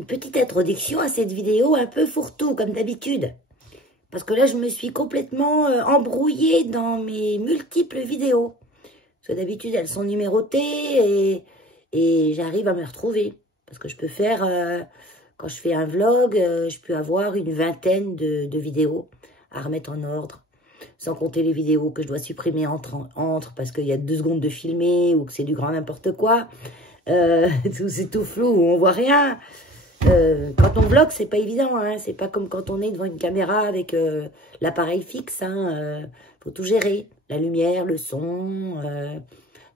une petite introduction à cette vidéo un peu fourre-tout, comme d'habitude. Parce que là, je me suis complètement embrouillée dans mes multiples vidéos. Parce que d'habitude, elles sont numérotées et j'arrive à me retrouver. Parce que je peux faire, quand je fais un vlog, je peux avoir une vingtaine de vidéos à remettre en ordre. Sans compter les vidéos que je dois supprimer entre parce qu'il y a 2 secondes de filmer ou que c'est du grand n'importe quoi. C'est tout flou, on voit rien. Quand on vlog, c'est pas évident, hein. C'est pas comme quand on est devant une caméra avec l'appareil fixe, hein. Faut tout gérer, la lumière, le son.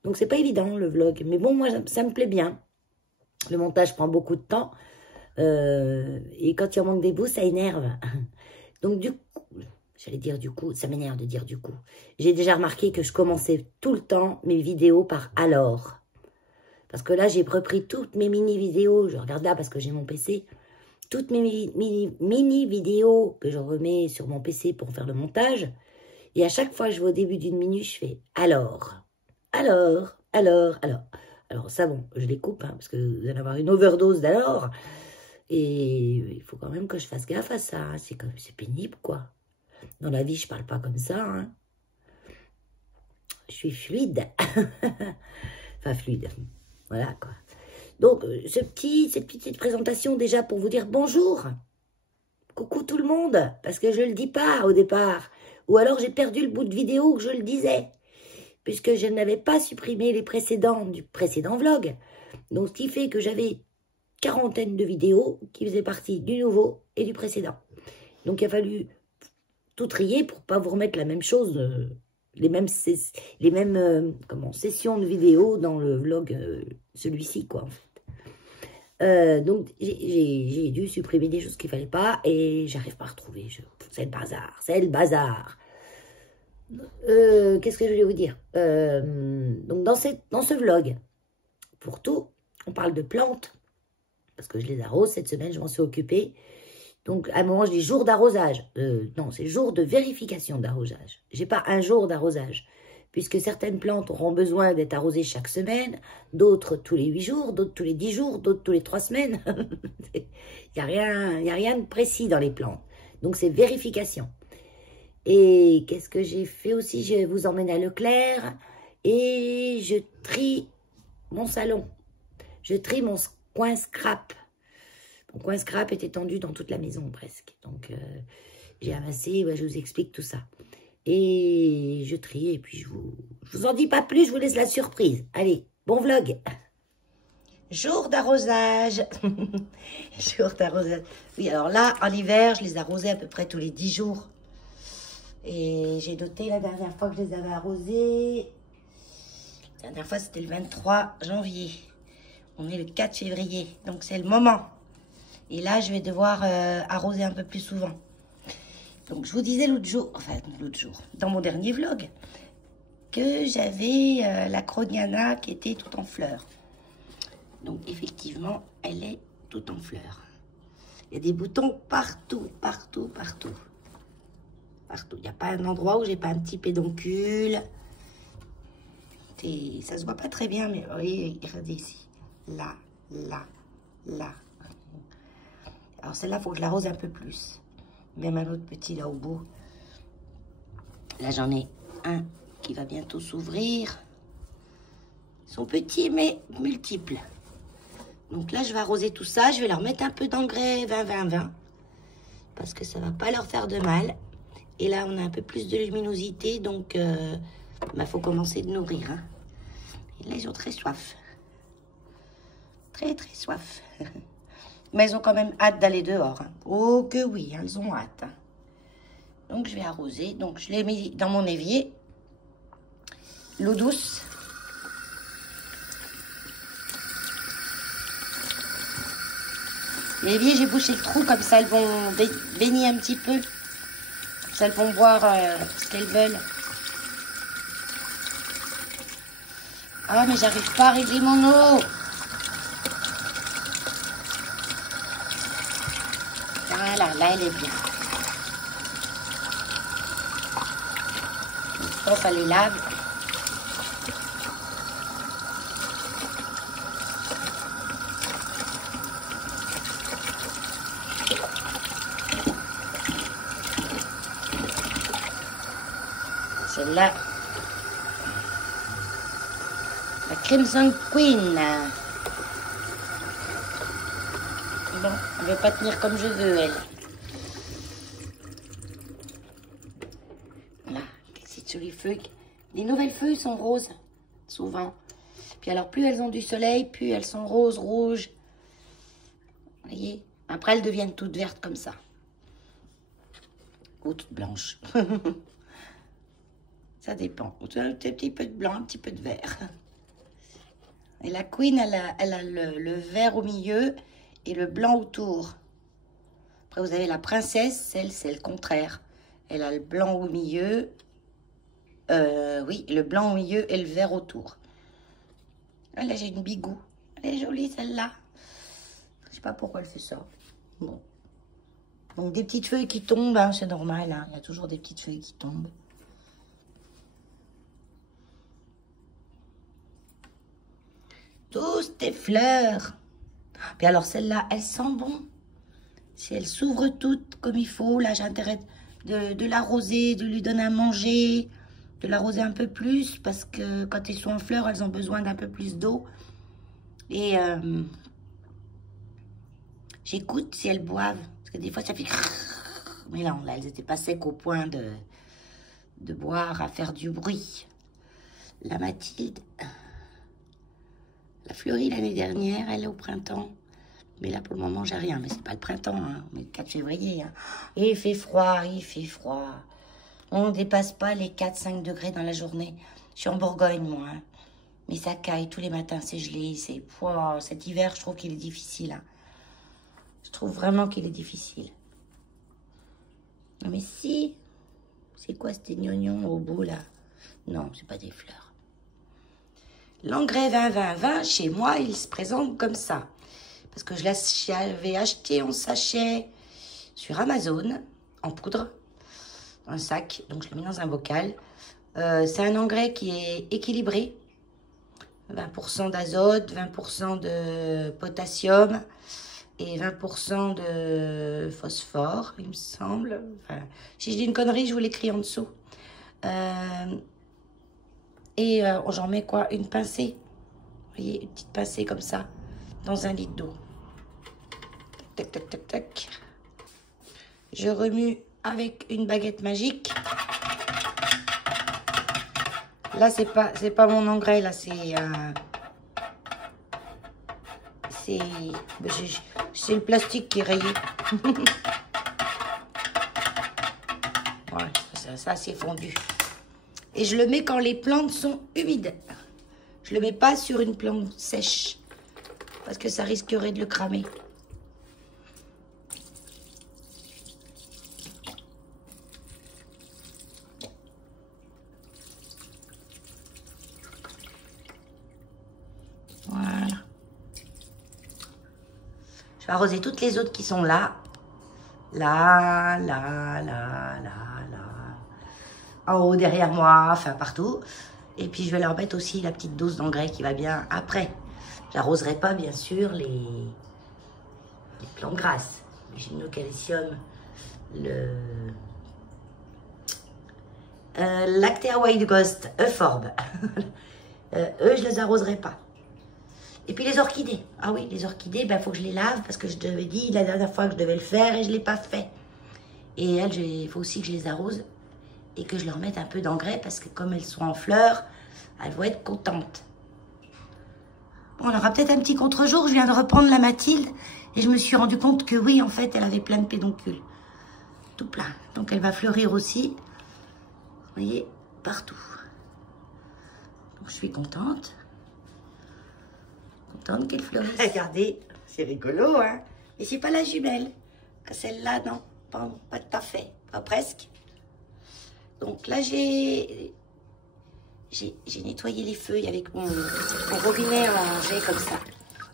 Donc c'est pas évident le vlog. Mais bon, moi ça me plaît bien. Le montage prend beaucoup de temps. Et quand il en manque des bouts, ça énerve. Donc du coup, j'allais dire du coup, ça m'énerve de dire du coup. J'ai déjà remarqué que je commençais tout le temps mes vidéos par « alors ». Parce que là, j'ai repris toutes mes mini-vidéos. Je regarde là parce que j'ai mon PC. Toutes mes mini-vidéos que je remets sur mon PC pour faire le montage. Et à chaque fois que je vais au début d'une minute, je fais « alors ». Alors, ça, bon, je les coupe, hein, parce que vous allez avoir une overdose d'alors. Et il faut quand même que je fasse gaffe à ça. Hein. C'est pénible, quoi. Dans la vie, je parle pas comme ça. Hein. Je suis fluide. Enfin, fluide. Voilà, quoi. Donc, cette petite présentation, déjà, pour vous dire bonjour. Coucou tout le monde. Parce que je le dis pas au départ. Ou alors, j'ai perdu le bout de vidéo que je le disais. Puisque je n'avais pas supprimé les précédents du précédent vlog. Donc, ce qui fait que j'avais 40aine de vidéos qui faisaient partie du nouveau et du précédent. Donc, il a fallu tout trier pour pas vous remettre la même chose, les mêmes sessions de vidéos dans le vlog, celui-ci, quoi, en fait. Donc, j'ai dû supprimer des choses qu'il fallait pas et j'arrive pas à retrouver. C'est le bazar, c'est le bazar. Qu'est-ce que je voulais vous dire? Donc, dans ce vlog, pour tout, on parle de plantes, parce que je les arrose cette semaine, je m'en suis occupée. Donc, à un moment, je dis jour d'arrosage. Non, c'est jour de vérification d'arrosage. J'ai pas un jour d'arrosage, puisque certaines plantes auront besoin d'être arrosées chaque semaine, d'autres tous les 8 jours, d'autres tous les 10 jours, d'autres tous les 3 semaines. Il n'y a rien de précis dans les plantes. Donc, c'est vérification. Et qu'est-ce que j'ai fait aussi? Je vous emmène à Leclerc et je trie mon salon. Je trie mon coin scrap. Mon coin scrap est étendu dans toute la maison presque. Donc, j'ai amassé, je vous explique tout ça. Et je trie et puis je vous en dis pas plus, je vous laisse la surprise. Allez, bon vlog. Jour d'arrosage. Jour d'arrosage. Oui, alors là, en hiver, je les arrosais à peu près tous les 10 jours. Et j'ai noté la dernière fois que je les avais arrosés. La dernière fois, c'était le 23 janvier. On est le 4 février, donc c'est le moment. Et là, je vais devoir arroser un peu plus souvent. Donc, je vous disais l'autre jour, dans mon dernier vlog, que j'avais la Crognana qui était toute en fleurs. Donc, effectivement, elle est toute en fleurs. Il y a des boutons partout, partout, partout. Partout. Il n'y a pas un endroit où j'ai pas un petit pédoncule. Ça se voit pas très bien, mais regardez ici. Là, là, là. Alors celle-là, il faut que je l'arrose un peu plus. Même un autre petit là au bout. Là, j'en ai un qui va bientôt s'ouvrir. Ils sont petits, mais multiples. Donc là, je vais arroser tout ça. Je vais leur mettre un peu d'engrais 20-20-20. Parce que ça ne va pas leur faire de mal. Et là, on a un peu plus de luminosité. Donc, faut commencer de nourrir. Hein. Et là, ils ont très soif. Très, très soif. Mais elles ont quand même hâte d'aller dehors. Hein. Oh que oui, elles ont hâte. Hein. Donc, je vais arroser. Donc, je l'ai mis dans mon évier. L'eau douce. L'évier, j'ai bouché le trou. Comme ça, elles vont baigner un petit peu. Ça, elles vont boire ce qu'elles veulent. Ah, mais j'arrive pas à régler mon eau. Voilà, là, elle est bien. Je pense à les lave. la Crimson Queen. Bon, elle veut pas tenir comme je veux, elle. Voilà, ces jolies feuilles. Les nouvelles feuilles sont roses, souvent. Puis alors, plus elles ont du soleil, plus elles sont roses, rouges. Vous voyez? Après, elles deviennent toutes vertes comme ça. Ou toutes blanches. Ça dépend. Un petit peu de blanc, un petit peu de vert. Et la Queen, elle a le vert au milieu et le blanc autour. Après, vous avez la princesse, celle, c'est le contraire. Elle a le blanc au milieu. Oui, le blanc au milieu et le vert autour. Ah, là, j'ai une bigou. Elle est jolie, celle-là. Je sais pas pourquoi elle fait ça. Bon. Donc, des petites feuilles qui tombent, hein, c'est normal. Hein. Il y a toujours des petites feuilles qui tombent. Tous tes fleurs. Puis alors, celle-là, elle sent bon. Si elle s'ouvre toute comme il faut, là, j'ai intérêt de l'arroser, de lui donner à manger, de l'arroser un peu plus, parce que quand elles sont en fleurs, elles ont besoin d'un peu plus d'eau. Et j'écoute si elles boivent, parce que des fois, ça fait... Mais là, elles étaient pas secs au point de boire, à faire du bruit. La Mathilde, elle a fleuri l'année dernière, elle est au printemps. Mais là, pour le moment, j'ai rien. Mais c'est pas le printemps, hein. On est le 4 février. Hein. Et il fait froid, il fait froid. On ne dépasse pas les 4-5 degrés dans la journée. Je suis en Bourgogne, moi. Hein. Mais ça caille tous les matins, c'est gelé. Wow, cet hiver, je trouve qu'il est difficile. Hein. Je trouve vraiment qu'il est difficile. Non, mais si. C'est quoi ces gnognons au bout, là? Non, c'est pas des fleurs. L'engrais 20-20-20, chez moi, il se présente comme ça. Parce que je l'avais acheté en sachet sur Amazon, en poudre, un sac. Donc, je l'ai mis dans un bocal. C'est un engrais qui est équilibré. 20% d'azote, 20% de potassium et 20% de phosphore, il me semble. Enfin, si je dis une connerie, je vous l'écris en dessous. J'en mets quoi? Une pincée. Vous voyez, une petite pincée comme ça, dans 1 litre d'eau. Tac, tac, tac, tac. Je remue avec une baguette magique. Là, c'est pas mon engrais, là, c'est le plastique qui est rayé. Voilà, ça c'est fondu. Et je le mets quand les plantes sont humides. Je le mets pas sur une plante sèche, parce que ça risquerait de le cramer. Voilà. Je vais arroser toutes les autres qui sont là. Là. En haut, derrière moi, enfin partout. Et puis je vais leur mettre aussi la petite dose d'engrais qui va bien après. J'arroserai pas, bien sûr, les plantes grasses. Le gymnocalcium, le Lactea White Ghost, Euphorbe. Eux, je les arroserai pas. Et puis les orchidées. Ah oui, les orchidées, ben, faut que je les lave parce que je t'avais dit la dernière fois que je devais le faire et je ne l'ai pas fait. Et elles, il faut aussi que je les arrose et que je leur mette un peu d'engrais parce que comme elles sont en fleurs, elles vont être contentes. Bon, on aura peut-être un petit contre-jour. Je viens de reprendre la Mathilde et je me suis rendu compte que oui, en fait, elle avait plein de pédoncules. Tout plein. Donc elle va fleurir aussi. Vous voyez, partout. Donc je suis contente. Contente qu'elle fleurisse. Regardez, c'est rigolo, hein. Mais c'est pas la jumelle. Celle-là, non, pas tout à fait, pas presque. Donc là, j'ai nettoyé les feuilles avec mon robinet en jet comme ça.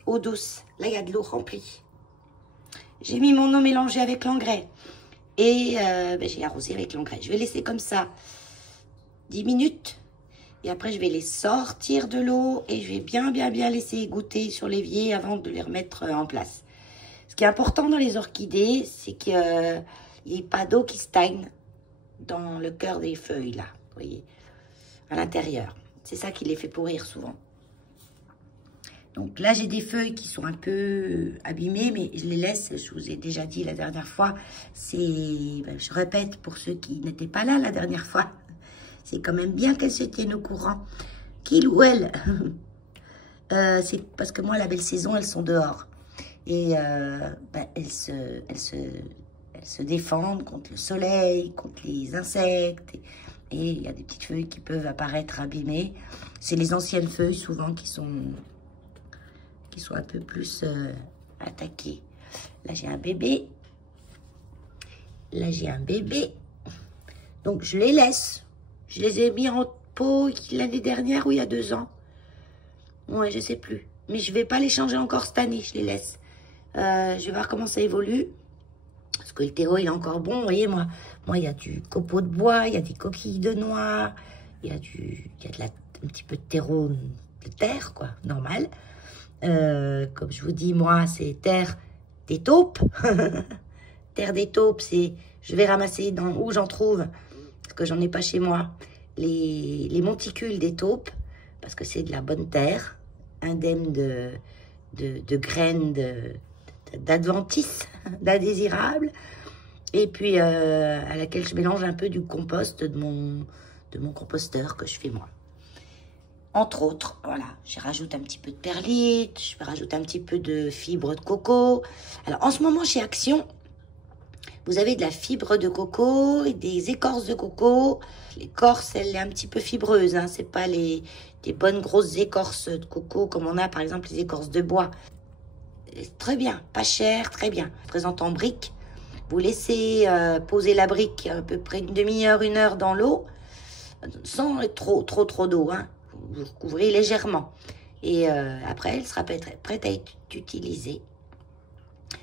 Eau douce. Là, il y a de l'eau remplie. J'ai mis mon eau mélangée avec l'engrais. Et j'ai arrosé avec l'engrais. Je vais laisser comme ça 10 minutes. Et après, je vais les sortir de l'eau et je vais bien laisser goûter sur l'évier avant de les remettre en place. Ce qui est important dans les orchidées, c'est qu'il n'y ait pas d'eau qui stagne dans le cœur des feuilles, là. Vous voyez, à l'intérieur. C'est ça qui les fait pourrir souvent. Donc là, j'ai des feuilles qui sont un peu abîmées, mais je les laisse, je vous ai déjà dit la dernière fois, je répète pour ceux qui n'étaient pas là la dernière fois, c'est quand même bien qu'elles se tiennent au courant, qu'il ou elle. C'est parce que moi, la belle saison, elles sont dehors. Et elles se défendent contre le soleil, contre les insectes. Et il y a des petites feuilles qui peuvent apparaître abîmées. C'est les anciennes feuilles, souvent, qui sont un peu plus attaquées. Là, j'ai un bébé. Là, j'ai un bébé. Donc, je les laisse. Je les ai mis en pot l'année dernière ou il y a 2 ans. Ouais, je sais plus. Mais je vais pas les changer encore cette année, je les laisse. Je vais voir comment ça évolue. Parce que le terreau, il est encore bon. Vous voyez, moi, il y a du copeau de bois, il y a des coquilles de noix, il y a un petit peu de terreau de terre, quoi, normal. Comme je vous dis, moi, c'est terre des taupes. Terre des taupes, c'est... Je vais ramasser où j'en trouve, parce que j'en ai pas chez moi, les monticules des taupes, parce que c'est de la bonne terre, indemne de graines d'adventice, d'indésirables, et puis à laquelle je mélange un peu du compost de mon composteur que je fais moi. Entre autres, voilà, je rajoute un petit peu de perlite, je vais rajouter un petit peu de fibre de coco. Alors, en ce moment, chez Action, vous avez de la fibre de coco et des écorces de coco. L'écorce, elle est un petit peu fibreuse, hein, c'est pas des bonnes grosses écorces de coco comme on a, par exemple, les écorces de bois. Très bien, pas cher, très bien. Présente en briques. Vous laissez poser la brique à peu près une demi-heure, 1 heure dans l'eau, sans trop d'eau, hein. Vous recouvrez légèrement. Et après, elle sera prête à être utilisée.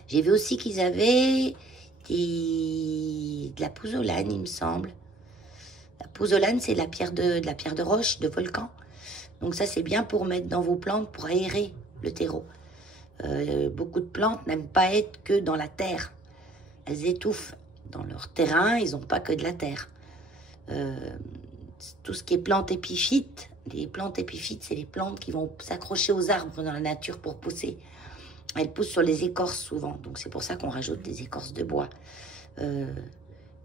J'ai vu aussi qu'ils avaient de la pouzzolane, il me semble. La pouzzolane, c'est de la pierre de roche, de volcan. Donc ça, c'est bien pour mettre dans vos plantes, pour aérer le terreau. Beaucoup de plantes n'aiment pas être que dans la terre. Elles étouffent. Dans leur terrain, ils n'ont pas que de la terre. Tout ce qui est plantes épiphytes, les plantes épiphytes, c'est les plantes qui vont s'accrocher aux arbres dans la nature pour pousser. Elles poussent sur les écorces souvent, donc c'est pour ça qu'on rajoute des écorces de bois.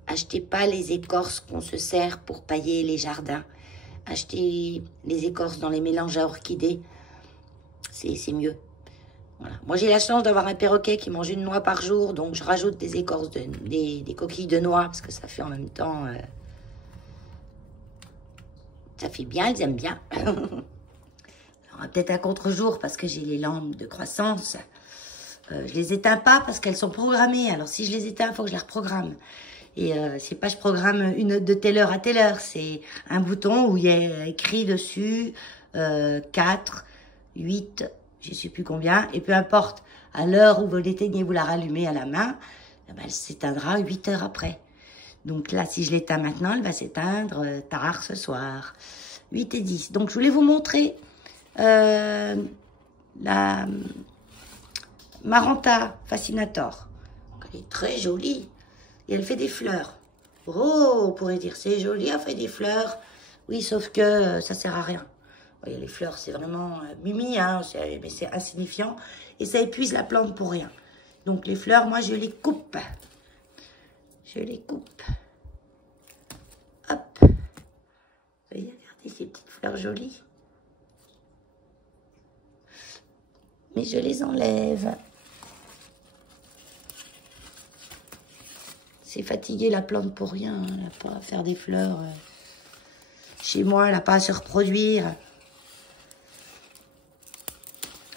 Achetez pas les écorces qu'on se sert pour pailler les jardins. Achetez les écorces dans les mélanges à orchidées, c'est mieux. Voilà. Moi, j'ai la chance d'avoir un perroquet qui mange 1 noix par jour, donc je rajoute des écorces, des coquilles de noix, parce que ça fait en même temps... ça fait bien, elles aiment bien. Alors, peut-être un contre-jour, parce que j'ai les lampes de croissance. Je les éteins pas, parce qu'elles sont programmées. Alors, si je les éteins, il faut que je les reprogramme. Et c'est pas je programme de telle heure à telle heure. C'est un bouton où il y a écrit dessus 4, 8... je sais plus combien, et peu importe, à l'heure où vous l'éteignez, vous la rallumez à la main, eh ben, elle s'éteindra 8 heures après. Donc là, si je l'éteins maintenant, elle va s'éteindre tard ce soir, 8 et 10. Donc je voulais vous montrer la Maranta Fascinator. Elle est très jolie, et elle fait des fleurs. Oh, on pourrait dire, c'est joli, elle fait des fleurs. Oui, sauf que ça sert à rien. Voyez, les fleurs, c'est vraiment mimi, hein, mais c'est insignifiant. Et ça épuise la plante pour rien. Donc, les fleurs, moi, je les coupe. Je les coupe. Hop. Vous voyez, regardez ces petites fleurs jolies. Mais je les enlève. C'est fatigué, la plante, pour rien. Hein. Elle n'a pas à faire des fleurs. Chez moi, elle n'a pas à se reproduire.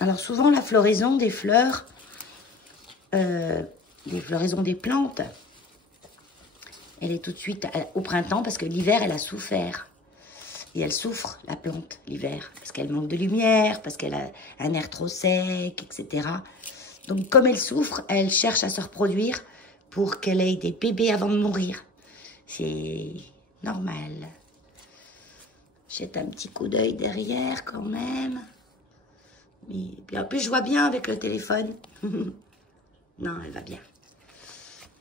Alors souvent, la floraison des fleurs, les floraisons des plantes, elle est tout de suite au printemps parce que l'hiver, elle a souffert. Et elle souffre, la plante, l'hiver, parce qu'elle manque de lumière, parce qu'elle a un air trop sec, etc. Donc comme elle souffre, elle cherche à se reproduire pour qu'elle ait des bébés avant de mourir. C'est normal. Jette un petit coup d'œil derrière quand même. Mais puis en plus, je vois bien avec le téléphone. Non, elle va bien.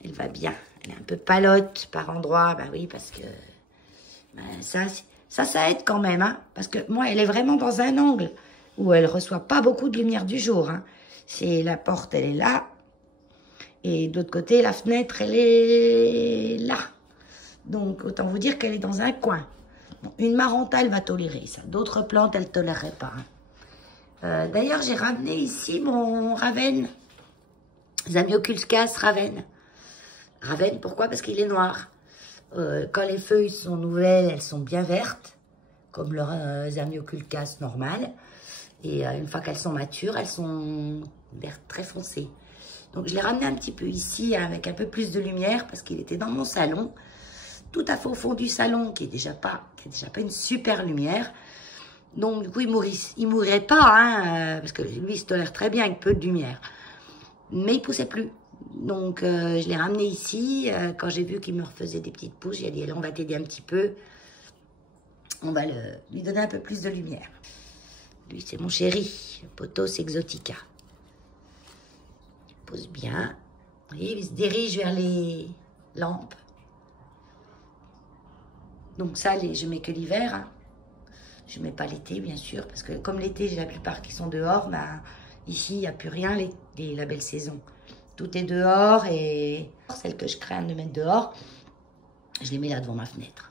Elle va bien. Elle est un peu palote par endroits. Bah oui, parce que ça, Ça aide quand même, hein, parce que moi, elle est vraiment dans un angle où elle reçoit pas beaucoup de lumière du jour. Hein. C'est la porte, elle est là. Et d'autre côté, la fenêtre, elle est là. Donc, autant vous dire qu'elle est dans un coin. Bon, une maranta, elle va tolérer ça. D'autres plantes, elle ne toléreraient pas. Hein. D'ailleurs, j'ai ramené ici mon Ravenne. Zamioculcas Ravenne. Ravenne, pourquoi? Parce qu'il est noir. Quand les feuilles sont nouvelles, elles sont bien vertes, comme le Zamioculcas normal. Et une fois qu'elles sont matures, elles sont vertes très foncées. Donc, je l'ai ramené un petit peu ici, avec un peu plus de lumière, parce qu'il était dans mon salon. Tout à fait au fond du salon, qui est déjà pas une super lumière. Donc, du coup, il mourrait pas, hein, parce que lui, il se tolère très bien avec peu de lumière. Mais il poussait plus. Donc, je l'ai ramené ici. Quand j'ai vu qu'il me refaisait des petites pousses, j'ai dit, on va t'aider un petit peu. On va lui donner un peu plus de lumière. Lui, c'est mon chéri, Pothos exotica. Il pousse bien. Vous voyez, il se dirige vers les lampes. Donc ça, je mets que l'hiver. Hein. Je ne mets pas l'été, bien sûr, parce que comme l'été, j'ai la plupart qui sont dehors, bah, ici, il n'y a plus rien, la belle saison. Tout est dehors et celles que je crains de mettre dehors, je les mets là devant ma fenêtre.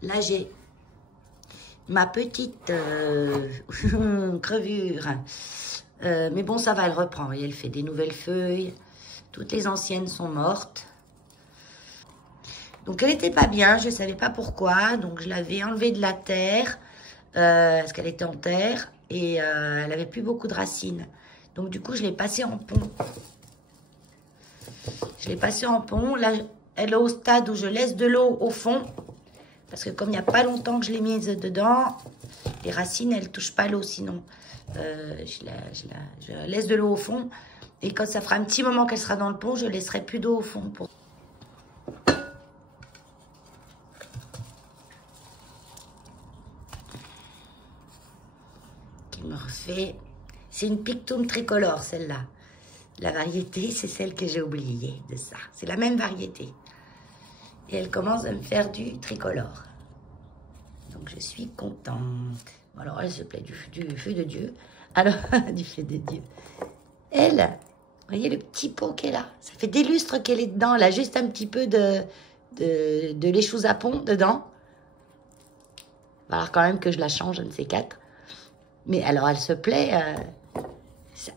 Là, j'ai ma petite crevure. Mais bon, ça va, elle reprend. Et elle fait des nouvelles feuilles. Toutes les anciennes sont mortes. Donc, elle n'était pas bien. Je ne savais pas pourquoi. Donc, je l'avais enlevée de la terre. Parce qu'elle était en terre. Et elle n'avait plus beaucoup de racines. Donc, du coup, je l'ai passée en pont. Je l'ai passée en pont. Là, elle est au stade où je laisse de l'eau au fond. Parce que comme il n'y a pas longtemps que je l'ai mise dedans, les racines, elles ne touchent pas l'eau sinon. Je laisse de l'eau au fond. Et quand ça fera un petit moment qu'elle sera dans le pont, je laisserai plus d'eau au fond. Qui me refait... C'est une Pictum tricolore, celle-là. La variété, c'est celle que j'ai oubliée de ça. C'est la même variété. Et elle commence à me faire du tricolore. Donc, je suis contente. Alors, elle se plaît du feu de Dieu. Alors, du feu de Dieu. Elle, vous voyez le petit pot qu'elle a. Ça fait des lustres qu'elle est dedans. Elle a juste un petit peu de l'échouse à pont dedans. Il va falloir quand même que je la change, un de ces quatre. Mais alors, elle se plaît.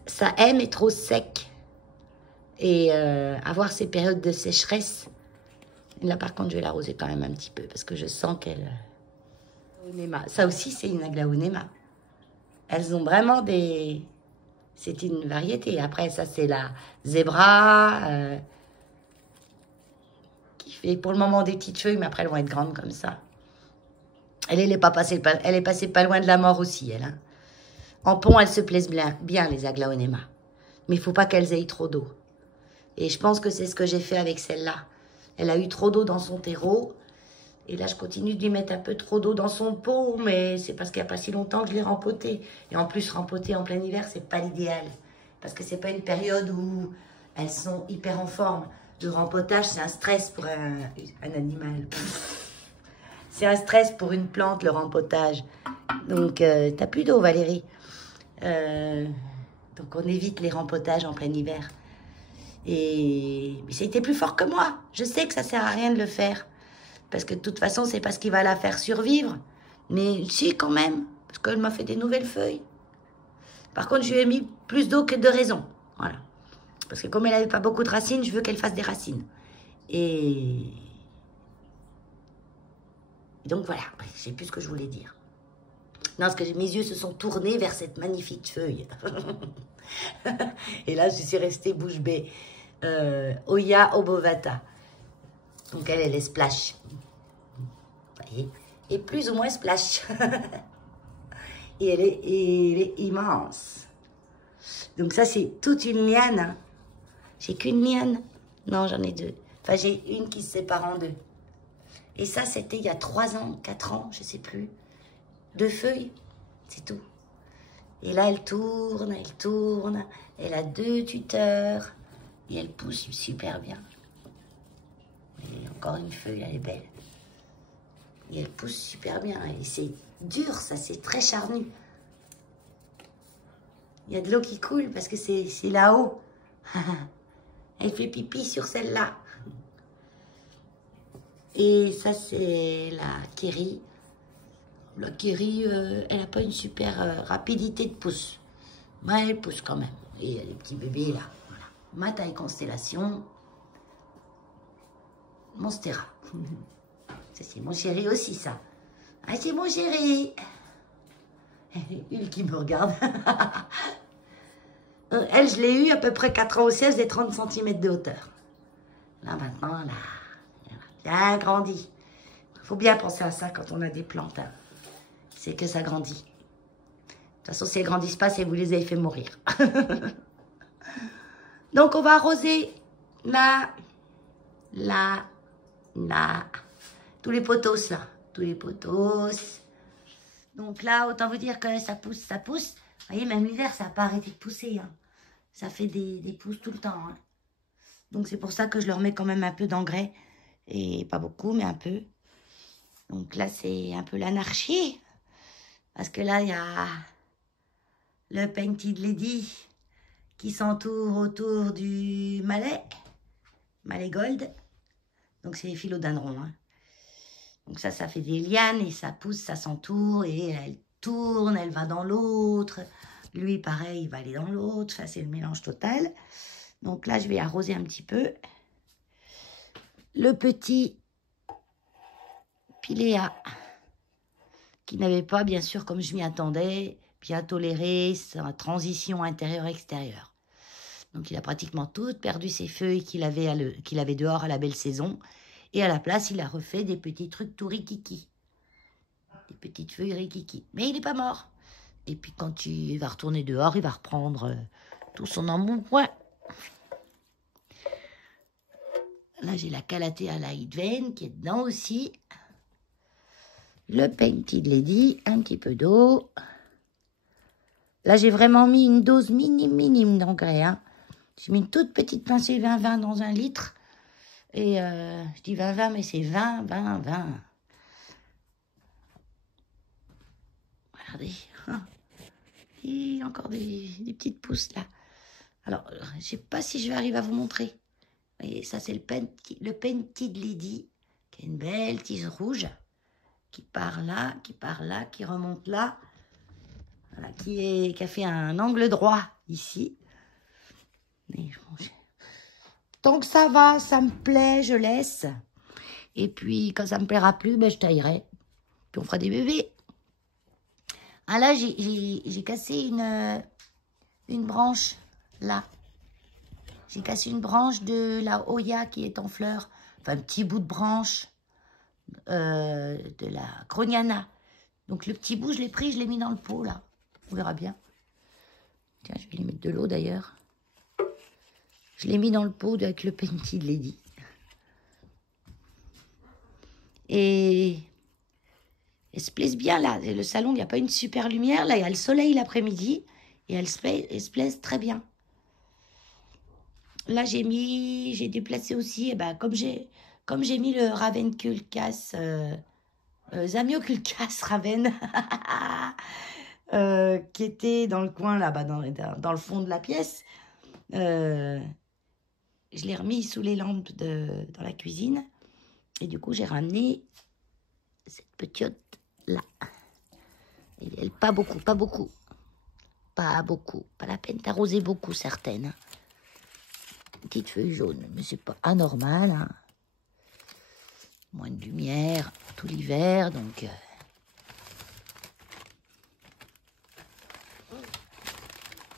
Ça aime être trop sec. Et avoir ces périodes de sécheresse. Là, par contre, je vais l'arroser quand même un petit peu. Parce que je sens qu'elle... Ça aussi, c'est une aglaonema. Elles ont vraiment des... C'est une variété. Après, ça, c'est la zébra. Qui fait pour le moment des petites feuilles. Mais après, elles vont être grandes comme ça. Elle est passée pas loin de la mort aussi, elle. Hein. En pont, elles se plaisent bien les aglaonema. Mais il ne faut pas qu'elles aient trop d'eau. Et je pense que c'est ce que j'ai fait avec celle-là. Elle a eu trop d'eau dans son terreau. Et là, je continue de lui mettre un peu trop d'eau dans son pot, mais c'est parce qu'il n'y a pas si longtemps que je l'ai rempotée. Et en plus, rempoter en plein hiver, c'est pas l'idéal. Parce que c'est pas une période où elles sont hyper en forme. Le rempotage, c'est un stress pour un animal. C'est un stress pour une plante, le rempotage. Donc, t'as plus d'eau, Valérie. Donc, on évite les rempotages en plein hiver. Mais ça a été plus fort que moi. Je sais que ça sert à rien de le faire. Parce que de toute façon, c'est pas ce qui va la faire survivre. Mais si, quand même. Parce qu'elle m'a fait des nouvelles feuilles. Par contre, je lui ai mis plus d'eau que de raison. Voilà. Parce que comme elle n'avait pas beaucoup de racines, je veux qu'elle fasse des racines. Et donc voilà, je sais plus ce que je voulais dire. Non, parce que mes yeux se sont tournés vers cette magnifique feuille. Et là, je suis restée bouche bée. Oya obovata. Donc elle est splash. Vous voyez? Et plus ou moins splash. Et elle est immense. Donc ça, c'est toute une liane. Hein. J'ai qu'une liane. Non, j'en ai deux. Enfin, j'ai une qui se sépare en deux. Et ça, c'était il y a 3 ans, 4 ans, je ne sais plus. 2 feuilles, c'est tout. Et là, elle tourne, elle tourne. Elle a 2 tuteurs. Et elle pousse super bien. Et encore une feuille, elle est belle. Et elle pousse super bien. Et c'est dur, ça, c'est très charnu. Il y a de l'eau qui coule parce que c'est là-haut. Elle fait pipi sur celle-là. Et ça, c'est la Kéri. La Kéri, elle n'a pas une super rapidité de pouce. Mais elle pousse quand même. Et il y a les petits bébés là. Voilà. Ma taille constellation. Monstera. Ça, c'est mon chéri aussi, ça. Ah, c'est mon chéri. Il qui me regarde. Elle, je l'ai eu à peu près 4 ans aussi. Elle faisait 30 cm de hauteur. Là, maintenant, là, elle a bien grandi. Il faut bien penser à ça quand on a des plantes. Hein. C'est que ça grandit. De toute façon, si elles ne grandissent pas, c'est que vous les avez fait mourir. Donc, on va arroser là, là, là. Tous les potos, là. Tous les potos. Donc là, autant vous dire que ça pousse, ça pousse. Vous voyez, même l'hiver, ça n'a pas arrêté de pousser. Hein. Ça fait des pousses tout le temps. Hein. Donc, c'est pour ça que je leur mets quand même un peu d'engrais. Et pas beaucoup, mais un peu. Donc là, c'est un peu l'anarchie. Parce que là, il y a le Painted Lady qui s'entoure autour du malais gold. Donc, c'est les philodendrons. Hein. Donc ça fait des lianes et ça pousse, ça s'entoure et elle tourne, elle va dans l'autre. Lui, pareil, il va aller dans l'autre. Ça, c'est le mélange total. Donc là, je vais arroser un petit peu. Le petit Pilea, qui n'avait pas, bien sûr, comme je m'y attendais, bien toléré sa transition intérieure-extérieure. Donc, il a pratiquement tout perdu ses feuilles qu'il avait dehors à la belle saison. Et à la place, il a refait des petits trucs tout rikiki. Des petites feuilles rikiki. Mais il n'est pas mort. Et puis, quand il va retourner dehors, il va reprendre tout son embonpoint. Là, j'ai la Calathea Lightvein qui est dedans aussi. Le Painted Lady, un petit peu d'eau. Là, j'ai vraiment mis une dose minime d'engrais. Hein. J'ai mis une toute petite pincée 20-20 dans 1 litre. Et je dis 20-20, mais c'est 20-20-20. Regardez. Il y a encore des petites pousses là. Alors, je ne sais pas si je vais arriver à vous montrer. Vous voyez, ça, c'est le Painted Lady, qui a une belle tige rouge, qui part là, qui remonte là. Voilà, qui a fait un angle droit ici. Mais tant que ça va, ça me plaît, je laisse. Et puis, quand ça me plaira plus, ben, je taillerai. Puis on fera des bébés. Ah là, j'ai cassé une branche, là. J'ai cassé une branche de la Hoya qui est en fleurs. Enfin, un petit bout de branche de la Groniana. Donc, le petit bout, je l'ai pris, je l'ai mis dans le pot, là. On verra bien. Tiens, je vais lui mettre de l'eau, d'ailleurs. Je l'ai mis dans le pot avec le Painted Lady. Et elle se plaise bien, là. Le salon, il n'y a pas une super lumière. Là, il y a le soleil l'après-midi. Et elle se plaise très bien. Là, j'ai déplacé aussi, comme j'ai mis le Ravenculcas, Zamioculcas Raven, qui était dans le coin, là-bas, dans le fond de la pièce. Je l'ai remis sous les lampes dans la cuisine. Et du coup, j'ai ramené cette petite là. Et elle, pas beaucoup. Pas la peine d'arroser beaucoup, certaines. Petite feuille jaune, mais c'est pas anormal. Hein. Moins de lumière tout l'hiver, donc...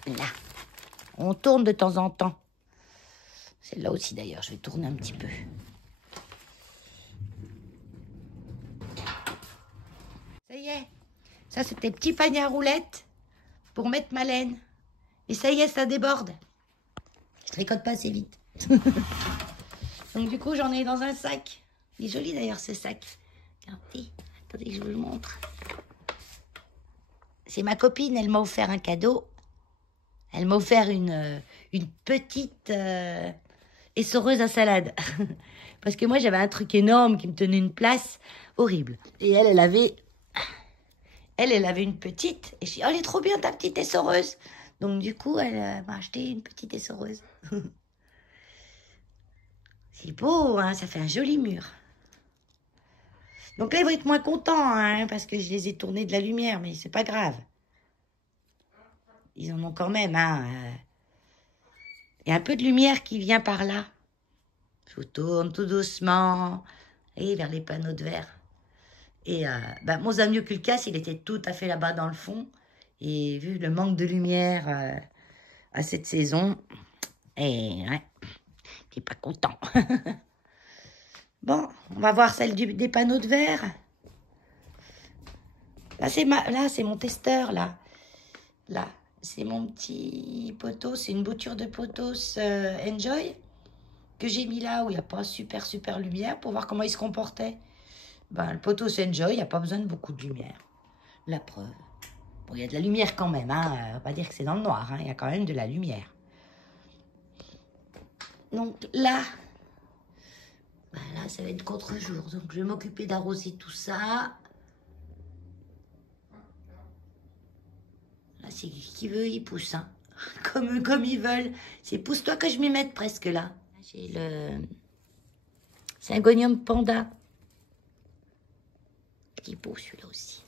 Là, on tourne de temps en temps. Celle-là aussi, d'ailleurs, je vais tourner un petit peu. Ça y est, ça c'était petit panier à roulettes pour mettre ma laine. Et ça y est, ça déborde. Je tricote pas assez vite. Donc du coup, j'en ai dans un sac. Il est joli d'ailleurs ce sac. Regardez, attendez que je vous le montre. C'est ma copine, elle m'a offert un cadeau. Elle m'a offert une petite essoreuse à salade. Parce que moi, j'avais un truc énorme qui me tenait une place horrible. Et elle avait... Elle avait une petite. Et je dis, oh, elle est trop bien, ta petite essoreuse. Donc, du coup, elle m'a acheté une petite essoreuse. C'est beau, hein, ça fait un joli mur. Donc là, ils vont être moins contents, hein, parce que je les ai tournés de la lumière, mais c'est pas grave. Ils en ont quand même, hein. Il y a un peu de lumière qui vient par là. Je vous tourne tout doucement, et vers les panneaux de verre. Et mon Zamioculcas, il était tout à fait là-bas dans le fond. Et vu le manque de lumière à cette saison, et ouais, il n'est pas content. Bon, on va voir celle des panneaux de verre. Là, c'est mon testeur, là. Là, c'est mon petit poteau. C'est une bouture de potos Enjoy que j'ai mis là où il n'y a pas super lumière pour voir comment il se comportait. Ben, le potos Enjoy, il n'y a pas besoin de beaucoup de lumière. La preuve. Bon, il y a de la lumière quand même, hein. On va pas dire que c'est dans le noir, hein. Il y a quand même de la lumière. Donc là, ça va être contre-jour. Donc je vais m'occuper d'arroser tout ça. Là, c'est qui veut, il pousse, hein. Comme ils veulent. C'est pousse-toi que je m'y mette presque là. J'ai le Syngonium Panda. Il est beau celui-là aussi.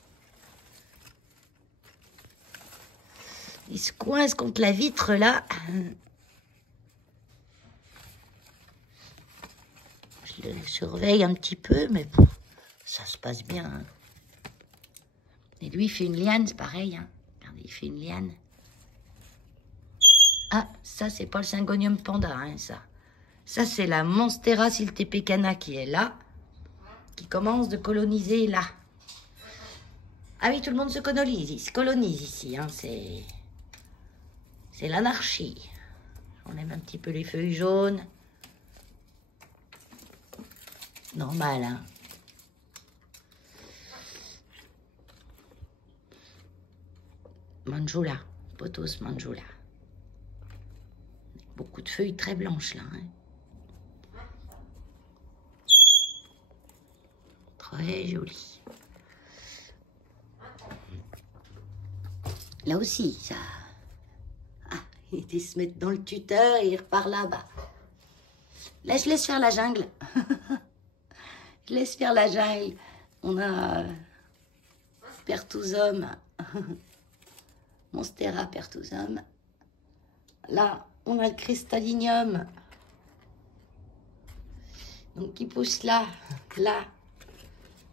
Il se coince contre la vitre là. Je le surveille un petit peu, mais ça se passe bien. Hein. Et lui, il fait une liane, c'est pareil. Hein. Regardez, il fait une liane. Ah, ça, c'est pas le Syngonium Panda, hein, ça. Ça, c'est la Monstera siltepecana qui est là, qui commence de coloniser là. Ah oui, tout le monde se colonise ici. Hein, c'est l'anarchie. On aime un petit peu les feuilles jaunes. Normal, hein. Manjula, potos Manjula. Beaucoup de feuilles très blanches là. Hein. Très joli. Là aussi, ça... Ah, il était se mettre dans le tuteur et il repart là-bas. Là, je laisse faire la jungle. Je laisse faire la jungle. On a Pertusum, Monstera Pertusum. Là, on a le Crystallinium. Donc, qui pousse là, là,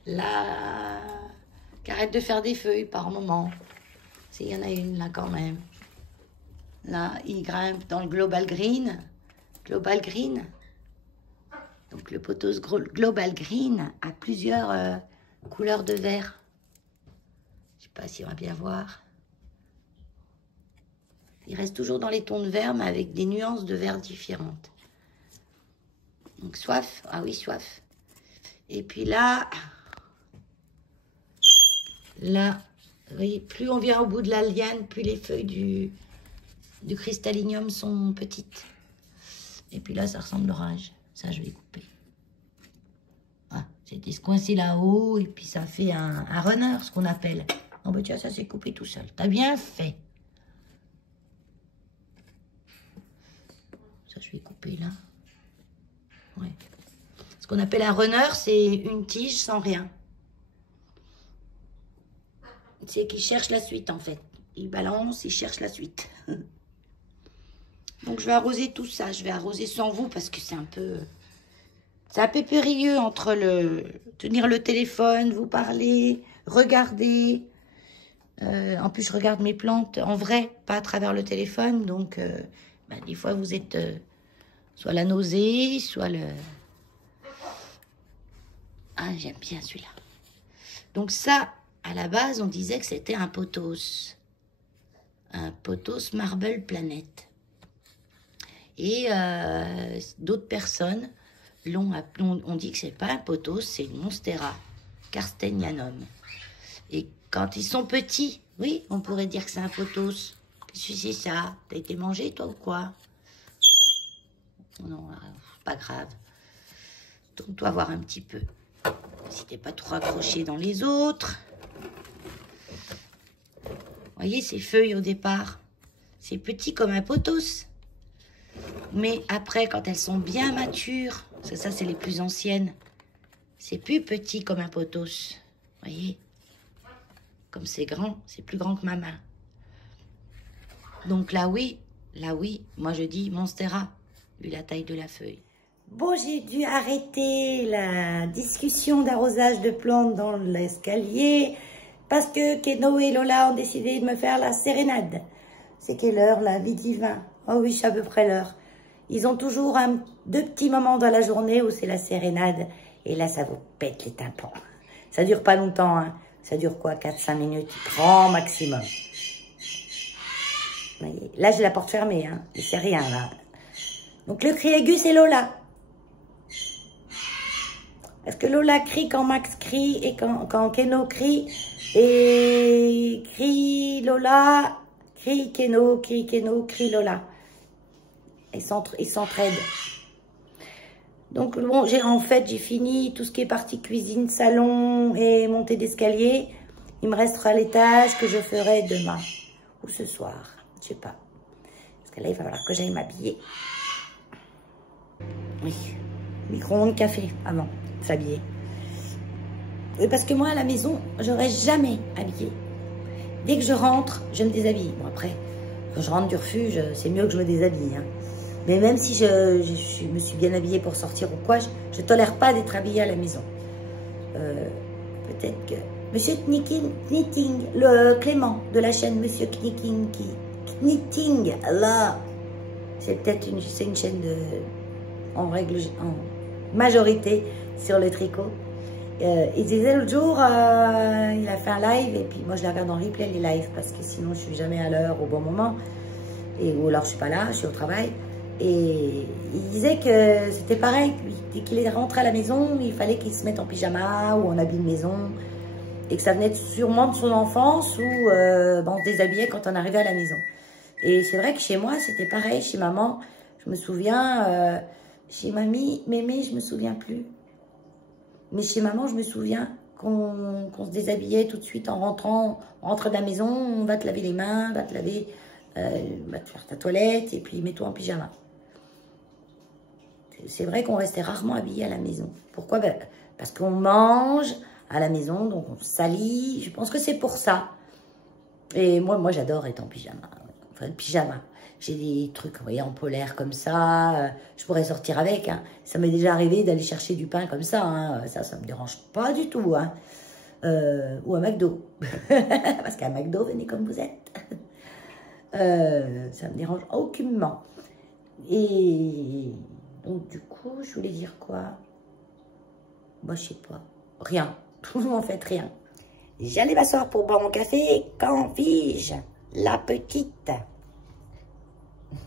là. Qui arrête de faire des feuilles par moment. Il y en a une là quand même. Là, il grimpe dans le Global Green. Global Green. Donc, le potos Global Green a plusieurs couleurs de vert. Je ne sais pas si on va bien voir. Il reste toujours dans les tons de vert, mais avec des nuances de vert différentes. Donc, soif. Ah oui, soif. Et puis là, oui, plus on vient au bout de la liane, plus les feuilles du Crystallinium sont petites. Et puis là, ça ressemble l'orage. Ça, je vais couper. Ah, c'était se coincer là-haut, et puis ça fait un runner, ce qu'on appelle. Non, ben tiens, ça s'est coupé tout seul. T'as bien fait. Ça, je vais couper là. Ouais. Ce qu'on appelle un runner, c'est une tige sans rien. C'est qu'il cherche la suite, en fait. Il balance, il cherche la suite. Donc, je vais arroser tout ça. Je vais arroser sans vous parce que c'est un peu périlleux entre tenir le téléphone, vous parler, regarder. En plus, je regarde mes plantes en vrai, pas à travers le téléphone. Donc, des fois, vous êtes soit la nausée, soit le... Ah, j'aime bien celui-là. Donc ça... À la base, on disait que c'était un potos. Un potos Marble Planet. Et d'autres personnes on dit que c'est pas un potos, c'est une Monstera Carstenianum. Et quand ils sont petits, oui, on pourrait dire que c'est un potos. Qu'est-ce que c'est ça? T'as été mangé, toi, ou quoi? Non, pas grave. Tourne-toi voir un petit peu. Si t'es pas trop accroché dans les autres. Voyez ces feuilles au départ. C'est petit comme un pothos. Mais après, quand elles sont bien matures, ça c'est les plus anciennes, c'est plus petit comme un pothos. Voyez? Comme c'est grand, c'est plus grand que ma main. Donc là oui, moi je dis Monstera, vu la taille de la feuille. Bon, j'ai dû arrêter la discussion d'arrosage de plantes dans l'escalier parce que Keno et Lola ont décidé de me faire la sérénade. C'est quelle heure là? 8h20. Oh oui, c'est à peu près l'heure. Ils ont toujours deux petits moments dans la journée où c'est la sérénade. Et là, ça vous pète les tympans. Ça dure pas longtemps, hein. Ça dure quoi? 4-5 minutes, grand maximum. Vous voyez, là, j'ai la porte fermée, hein. C'est rien, là. Donc, le cri aigu, c'est Lola. Parce que Lola crie quand Max crie et quand Keno crie. Et crie Lola, crie Keno, crie Lola. Ils s'entraident. Donc, bon, j'ai fini tout ce qui est partie cuisine, salon et montée d'escalier. Il me restera l'étage que je ferai demain. Ou ce soir. Je sais pas. Parce que là, il va falloir que j'aille m'habiller. Oui. Micro-ondes, café avant de s'habiller. Parce que moi, à la maison, j'aurais jamais habillé. Dès que je rentre, je me déshabille. Bon, après, quand je rentre du refuge, c'est mieux que je me déshabille. Hein. Mais même si je me suis bien habillée pour sortir ou quoi, je ne tolère pas d'être habillée à la maison. Peut-être que... Monsieur Knitting, le Clément de la chaîne Monsieur Knitting, Knitting, là, c'est peut-être une chaîne en majorité sur le tricot. Il disait l'autre jour, il a fait un live, et puis moi je la regarde en replay les lives, parce que sinon je suis jamais à l'heure au bon moment, ou alors je suis pas là, je suis au travail. Et il disait que c'était pareil, dès qu'il est rentré à la maison, il fallait qu'il se mette en pyjama ou en habit de maison. Et que ça venait sûrement de son enfance où on se déshabillait quand on arrivait à la maison. Et c'est vrai que chez moi, c'était pareil. Chez maman, je me souviens, chez mamie, mémé, je me souviens plus. Mais chez maman, je me souviens qu'on se déshabillait tout de suite en rentrant. On rentre de la maison, on va te laver les mains, va te laver, va te faire ta toilette et puis mets-toi en pyjama. C'est vrai qu'on restait rarement habillés à la maison. Pourquoi? Ben, parce qu'on mange à la maison, donc on salit. Je pense que c'est pour ça. Et moi j'adore être en pyjama. Enfin, pyjama. J'ai des trucs, vous voyez, en polaire comme ça. Je pourrais sortir avec. Hein. Ça m'est déjà arrivé d'aller chercher du pain comme ça. Hein. Ça me dérange pas du tout. Hein. Ou à McDo. Parce qu'à McDo, venez comme vous êtes. Ça me dérange aucunement. Et donc, du coup, je voulais dire quoi? Moi, je sais pas. Rien. En fait, rien. J'allais m'asseoir pour boire mon café. Quand vis-je la petite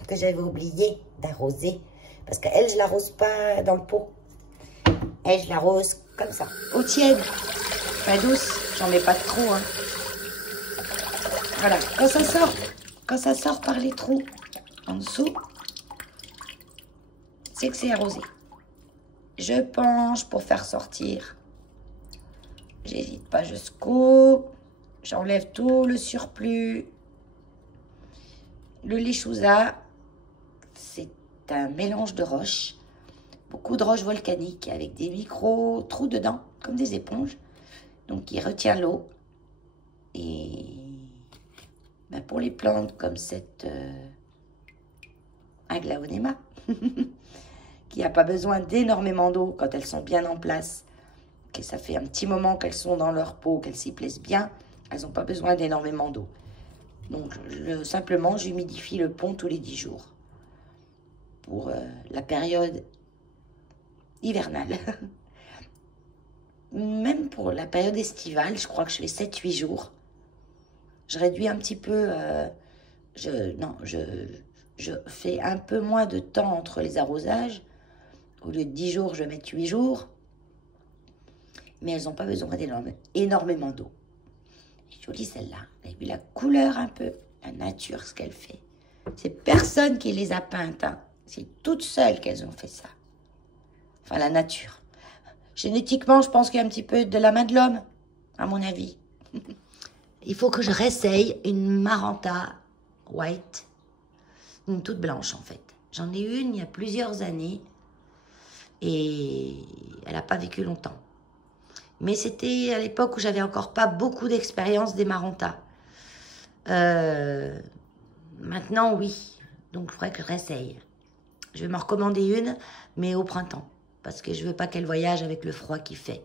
que j'avais oublié d'arroser? Parce qu'elle, je l'arrose pas dans le pot. Elle, je l'arrose comme ça. Eau tiède. Pas douce. J'en mets pas trop. Hein. Voilà. Quand ça sort par les trous en dessous, c'est que c'est arrosé. Je penche pour faire sortir. J'hésite pas, je scoop. J'enlève tout le surplus. Le lechuza, c'est un mélange de roches. Beaucoup de roches volcaniques avec des micro-trous dedans, comme des éponges. Donc, il retient l'eau. Et ben, pour les plantes comme cette aglaonema, qui n'a pas besoin d'énormément d'eau quand elles sont bien en place, que ça fait un petit moment qu'elles sont dans leur peau, qu'elles s'y plaisent bien, elles n'ont pas besoin d'énormément d'eau. Donc, simplement, j'humidifie le pont tous les 10 jours. Pour la période hivernale. Même pour la période estivale, je crois que je fais 7-8 jours. Je réduis un petit peu... je fais un peu moins de temps entre les arrosages. Au lieu de 10 jours, je vais mettre 8 jours. Mais elles n'ont pas besoin d'énormément d'eau. Jolie celle-là. Vous avez vu la couleur un peu, la nature, ce qu'elle fait. C'est personne qui les a peintes. Hein. C'est toutes seules qu'elles ont fait ça. Enfin, la nature. Génétiquement, je pense qu'il y a un petit peu de la main de l'homme, à mon avis. Il faut que je réessaye une Maranta white, une toute blanche en fait. J'en ai une il y a plusieurs années et elle n'a pas vécu longtemps. Mais c'était à l'époque où j'avais encore pas beaucoup d'expérience des Maranta. Maintenant, oui. Donc, il faudrait que je réessaye. Je vais m'en recommander une, mais au printemps. Parce que je veux pas qu'elle voyage avec le froid qu'il fait.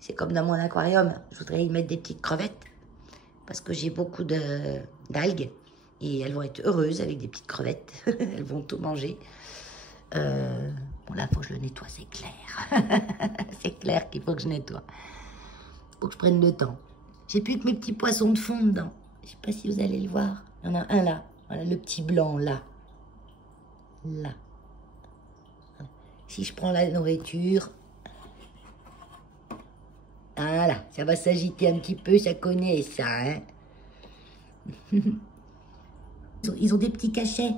C'est comme dans mon aquarium. Je voudrais y mettre des petites crevettes. Parce que j'ai beaucoup d'algues. Et elles vont être heureuses avec des petites crevettes. Elles vont tout manger. Bon, là, il faut que je le nettoie, c'est clair. C'est clair qu'il faut que je nettoie. Faut que je prenne le temps. J'ai plus que mes petits poissons de fond dedans. Je sais pas si vous allez le voir. Il y en a un là. Voilà, le petit blanc là. Là. Si je prends la nourriture. Voilà, ça va s'agiter un petit peu, ça connaît ça, hein. Ils ont des petits cachets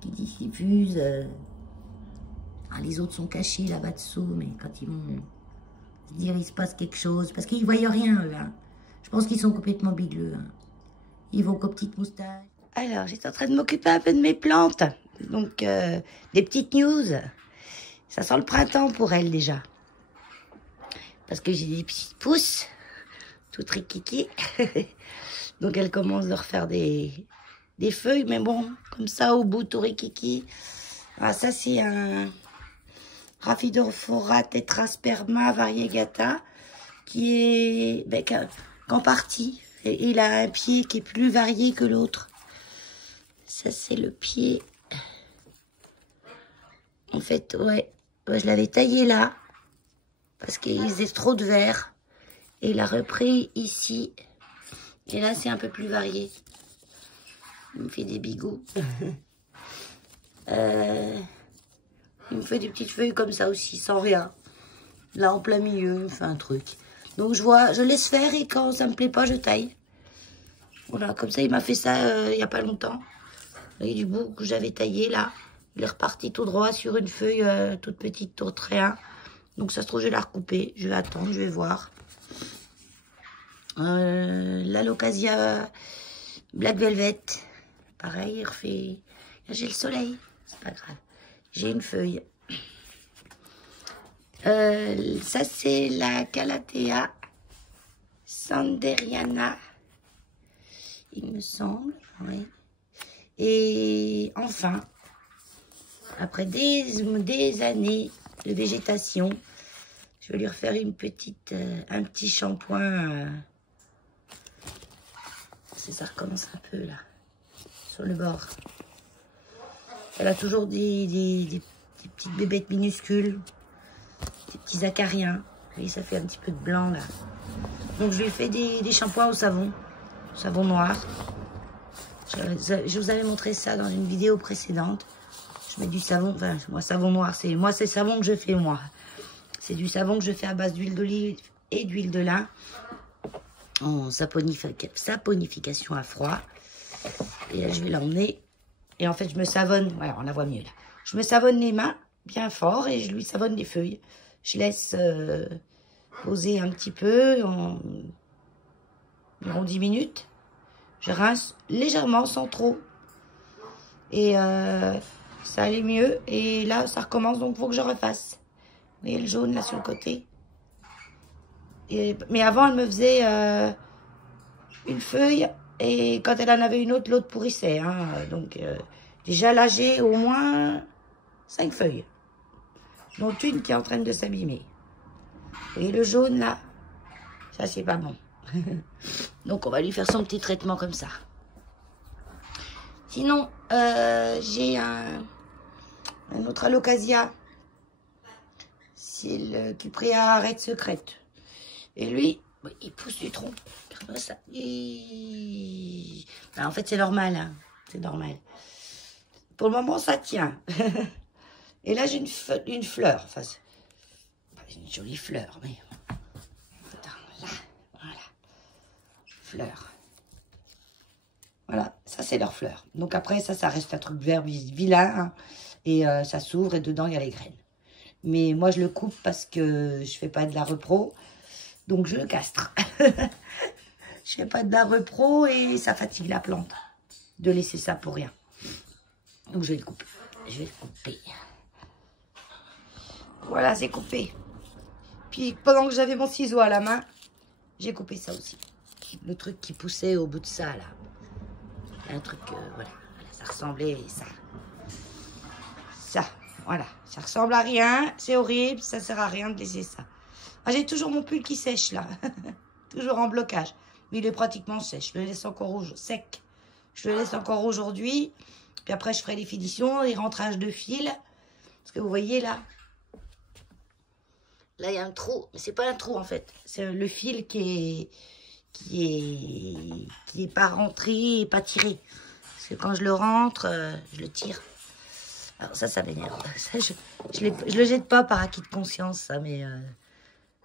qui diffusent. Ah, les autres sont cachés là-bas dessous, mais quand ils vont se dire il se passe quelque chose, parce qu'ils ne voient rien, eux, hein. Je pense qu'ils sont complètement bigleux, hein. Ils vont qu'aux petites moustaches. Alors, j'étais en train de m'occuper un peu de mes plantes. Donc, des petites news. Ça sent le printemps pour elles, déjà. Parce que j'ai des petites pousses, toutes rikiki. Donc, elles commencent à leur faire des feuilles. Mais bon, comme ça, au bout, tout rikiki. Ah, ça, c'est un Rhaphidophora tetrasperma variegata qui est qu'en partie. Et il a un pied qui est plus varié que l'autre. Ça, c'est le pied. En fait, ouais, je l'avais taillé là. Parce qu'il faisait trop de vert. Et il a repris ici. Et là, c'est un peu plus varié. Il me fait des bigots. Il me fait des petites feuilles comme ça aussi, sans rien. Là, en plein milieu, il me fait un truc. Donc, je laisse faire et quand ça me plaît pas, je taille. Voilà, comme ça, il m'a fait ça il y a pas longtemps. Et du bout que j'avais taillé, là, il est reparti tout droit sur une feuille toute petite, toute rien. Donc, ça se trouve, je vais la recouper. Je vais attendre, je vais voir. L'Alocasia Black Velvet. Pareil, il refait... J'ai le soleil, c'est pas grave. J'ai une feuille. Ça, c'est la Calathea Sanderiana. Il me semble, oui. Et enfin, après des années de végétation, je vais lui refaire un petit shampoing. Ça recommence un peu là, sur le bord. Elle a toujours des petites bébêtes minuscules, des petits acariens. Vous voyez, ça fait un petit peu de blanc là. Donc je lui ai fait des shampoings au savon noir. Je vous avais montré ça dans une vidéo précédente. Je mets du savon, enfin moi savon noir, c'est savon que je fais moi. C'est du savon que je fais à base d'huile d'olive et d'huile de lin en saponification à froid. Et là je vais l'emmener. Et en fait je me savonne, voilà on la voit mieux là. Je me savonne les mains bien fort et je lui savonne les feuilles. Je laisse poser un petit peu, environ 10 minutes. Je rince légèrement, sans trop. Et ça allait mieux. Et là, ça recommence, donc il faut que je refasse. Vous voyez le jaune là sur le côté. Mais avant, elle me faisait une feuille. Et quand elle en avait une autre, l'autre pourrissait. Hein. Donc déjà là, j'ai au moins 5 feuilles. Dont une qui est en train de s'abîmer. Et le jaune là, ça c'est pas bon. Donc on va lui faire son petit traitement comme ça. Sinon, j'ai un autre Alocasia. C'est le Cyprea Red Secret. Et lui, il pousse du tronc. Regarde ça. En fait, c'est normal. Hein. C'est normal. Pour le moment, ça tient. Et là, j'ai une fleur. Enfin, une jolie fleur, mais... Là, voilà. Fleur. Voilà, ça, c'est leur fleur. Donc après, ça reste un truc vert vilain. Hein, et ça s'ouvre et dedans, il y a les graines. Mais moi, je le coupe parce que je fais pas de la repro. Donc, je le castre. Je fais pas de la repro et ça fatigue la plante de laisser ça pour rien. Donc, je vais le couper. Je vais le couper. Voilà, c'est coupé. Puis, pendant que j'avais mon ciseau à la main, j'ai coupé ça aussi. Le truc qui poussait au bout de ça, là. Un truc, voilà. Ça ressemblait à ça. Ça, voilà. Ça ressemble à rien. C'est horrible. Ça sert à rien de laisser ça. Ah, j'ai toujours mon pull qui sèche, là. Toujours en blocage. Mais il est pratiquement sèche. Je le laisse encore rouge, sec. Je le laisse encore aujourd'hui. Puis après, je ferai les finitions, les rentrages de fil. Parce que vous voyez, là. Là, il y a un trou. Mais c'est pas un trou, en fait. C'est le fil qui est pas rentré et pas tiré. Parce que quand je le rentre, je le tire. Alors ça m'énerve. Je le jette pas par acquis de conscience, ça, mais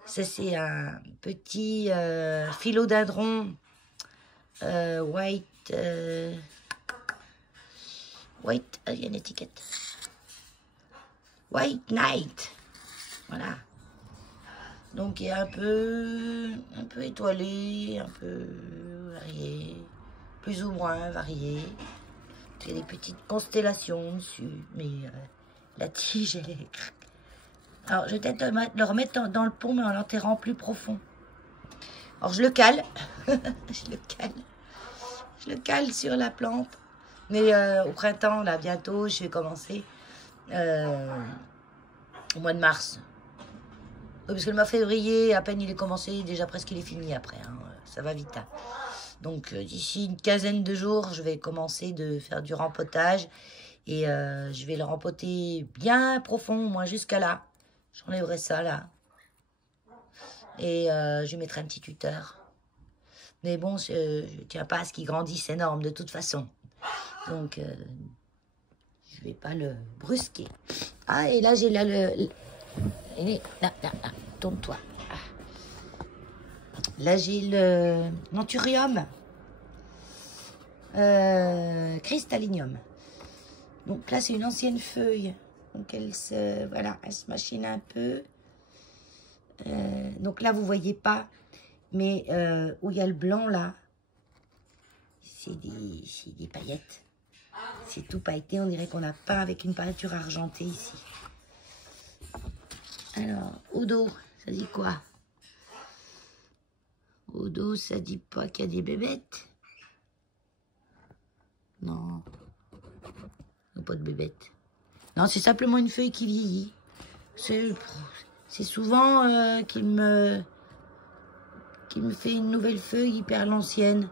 ça c'est un petit philodendron white, il y a une étiquette. White Night. Voilà. Donc il est un peu étoilé, un peu varié, plus ou moins varié. Il y a des petites constellations dessus, mais la tige, elle est... Alors, je vais peut-être le remettre dans le pot, mais en l'enterrant plus profond. Alors, je le cale. Je le cale sur la plante. Mais au printemps, là, bientôt, je vais commencer au mois de mars. Oui, parce que le mois de février, à peine il est commencé, déjà presque il est fini après. Hein. Ça va vite. Hein. Donc, d'ici une quinzaine de jours, je vais commencer de faire du rempotage. Et je vais le rempoter bien profond, au moins jusqu'à là. J'enlèverai ça, là. Et je mettrai un petit tuteur. Mais bon, je ne tiens pas à ce qu'il grandisse énorme, de toute façon. Donc, je ne vais pas le brusquer. Ah, et là, j'ai là le... Là, tourne-toi. Là, j'ai le Anthurium cristallinium. Donc là, c'est une ancienne feuille. Donc elle se machine un peu. Donc là, vous voyez pas. Mais où il y a le blanc, là, c'est des paillettes. C'est tout pailleté. On dirait qu'on a peint avec une peinture argentée ici. Alors, au dos, ça dit quoi? Au dos, ça dit pas qu'il y a des bébêtes. Non. Pas de bébêtes. Non, c'est simplement une feuille qui vieillit. C'est souvent qu'il me fait une nouvelle feuille hyper l'ancienne.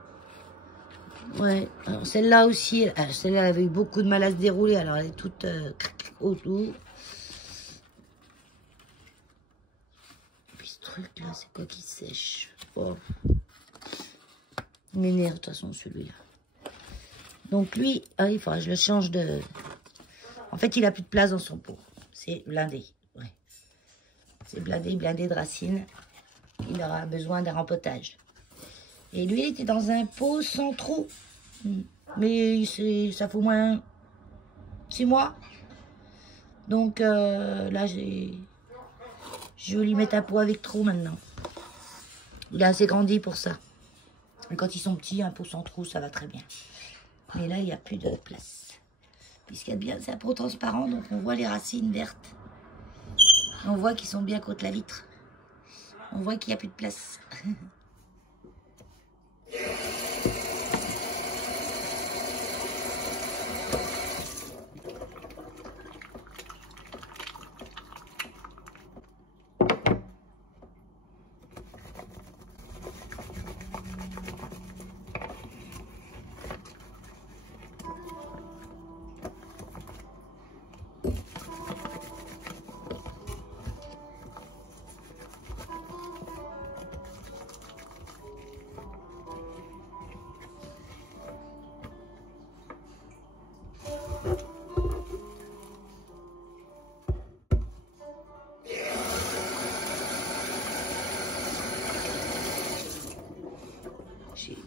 Ouais. Alors celle-là aussi, celle-là elle avait eu beaucoup de mal à se dérouler. Alors elle est toute autour. Puis ce truc-là, c'est quoi qui sèche? Oh. Il m'énerve de toute façon celui-là. Donc lui, il faudra que je le change de... En fait, il n'a plus de place dans son pot. C'est blindé. Ouais. C'est blindé de racines. Il aura besoin d'un rempotage. Et lui, il était dans un pot sans trou. Mais ça fait au moins 6 mois. Donc là, je vais lui mettre un pot avec trou maintenant. Il est assez grandi pour ça. Et quand ils sont petits, un pot sans trou, ça va très bien. Mais là, il n'y a plus de place. Puisqu'il y a bien, c'est un pot transparent, donc on voit les racines vertes. On voit qu'ils sont bien contre la vitre. On voit qu'il n'y a plus de place.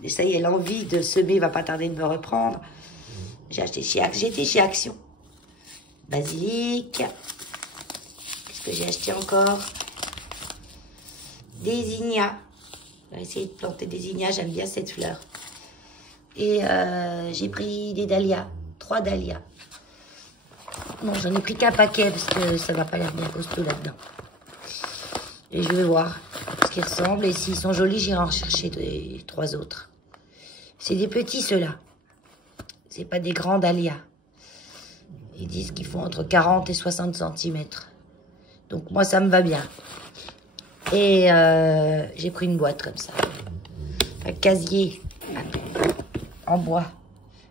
Et ça y est, l'envie de semer va pas tarder de me reprendre. J'ai été chez Action. Basilic. Qu'est-ce que j'ai acheté encore? Des zinnias. On va essayer de planter des zinnias, j'aime bien cette fleur. Et j'ai pris des dahlias, 3 dahlias. Bon, j'en ai pris qu'un paquet parce que ça va pas l'air bien costaud là-dedans. Et je vais voir ce qu'ils ressemblent. Et s'ils sont jolis, j'irai en rechercher 3 autres. C'est des petits ceux-là. C'est pas des grands dahlias. Ils disent qu'ils font entre 40 et 60 cm. Donc moi, ça me va bien. Et j'ai pris une boîte comme ça. Un casier en bois.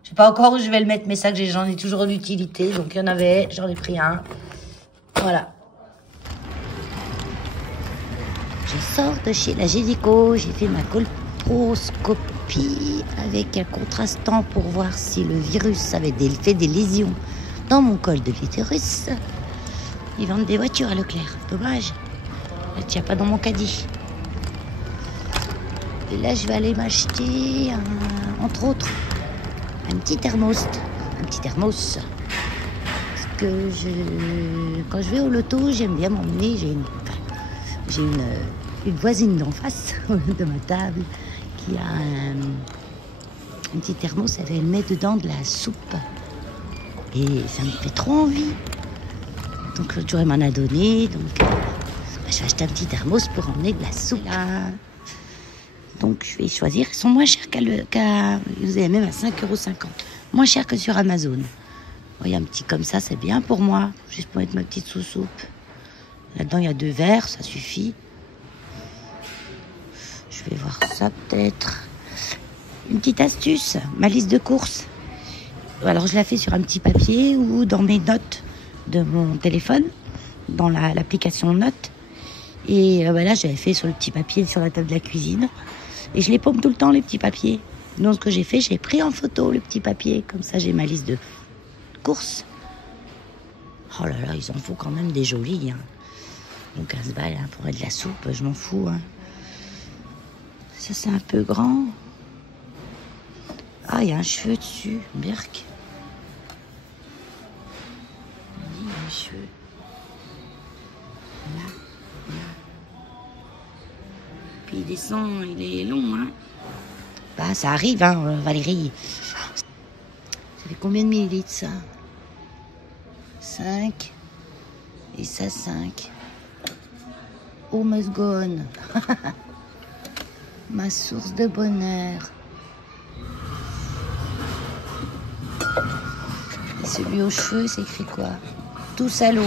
Je sais pas encore où je vais le mettre, mes sacs, j'en ai toujours l'utilité. Donc il y en avait, j'en ai pris un. Voilà. Je sors de chez la Gédico, j'ai fait ma colposcopie avec un contrastant pour voir si le virus avait fait des lésions dans mon col de l'utérus. Ils vendent des voitures à Leclerc, dommage. Elle ne tient pas dans mon caddie. Et là, je vais aller m'acheter, entre autres, un petit thermos. Parce que quand je vais au loto, j'aime bien m'emmener. J'ai une voisine d'en face de ma table qui a un petit thermos. Elle met dedans de la soupe. Et ça me fait trop envie. Donc l'autre jour, elle m'en a donné. Donc je vais acheter un petit thermos pour emmener de la soupe. Là. Donc je vais choisir. Ils sont moins chers vous avez même à 5,50 €. Moins cher que sur Amazon. Il y a un petit comme ça, c'est bien pour moi. Juste pour mettre ma petite sous-soupe. Là-dedans, il y a 2 verres, ça suffit. Je vais voir ça peut-être. Une petite astuce, ma liste de courses. Alors, je la fais sur un petit papier ou dans mes notes de mon téléphone, dans l'application Notes. Et là, j'avais fait sur le petit papier sur la table de la cuisine. Et je les paume tout le temps, les petits papiers. Donc, ce que j'ai fait, j'ai pris en photo le petit papier. Comme ça, j'ai ma liste de courses. Oh là là, ils en font quand même des jolis. Hein. Donc 15 balles pour être de la soupe, je m'en fous. Hein. Ça, c'est un peu grand. Ah, il y a un cheveu dessus. Berk. Il y a un cheveu. Là. Puis il descend, il est long. Hein. Bah, ça arrive, hein, Valérie. Ça fait combien de millilitres, ça? 5. Et ça, 5. Oh, must go on. Ma source de bonheur. Et celui aux cheveux, c'est écrit quoi? Tout salaud.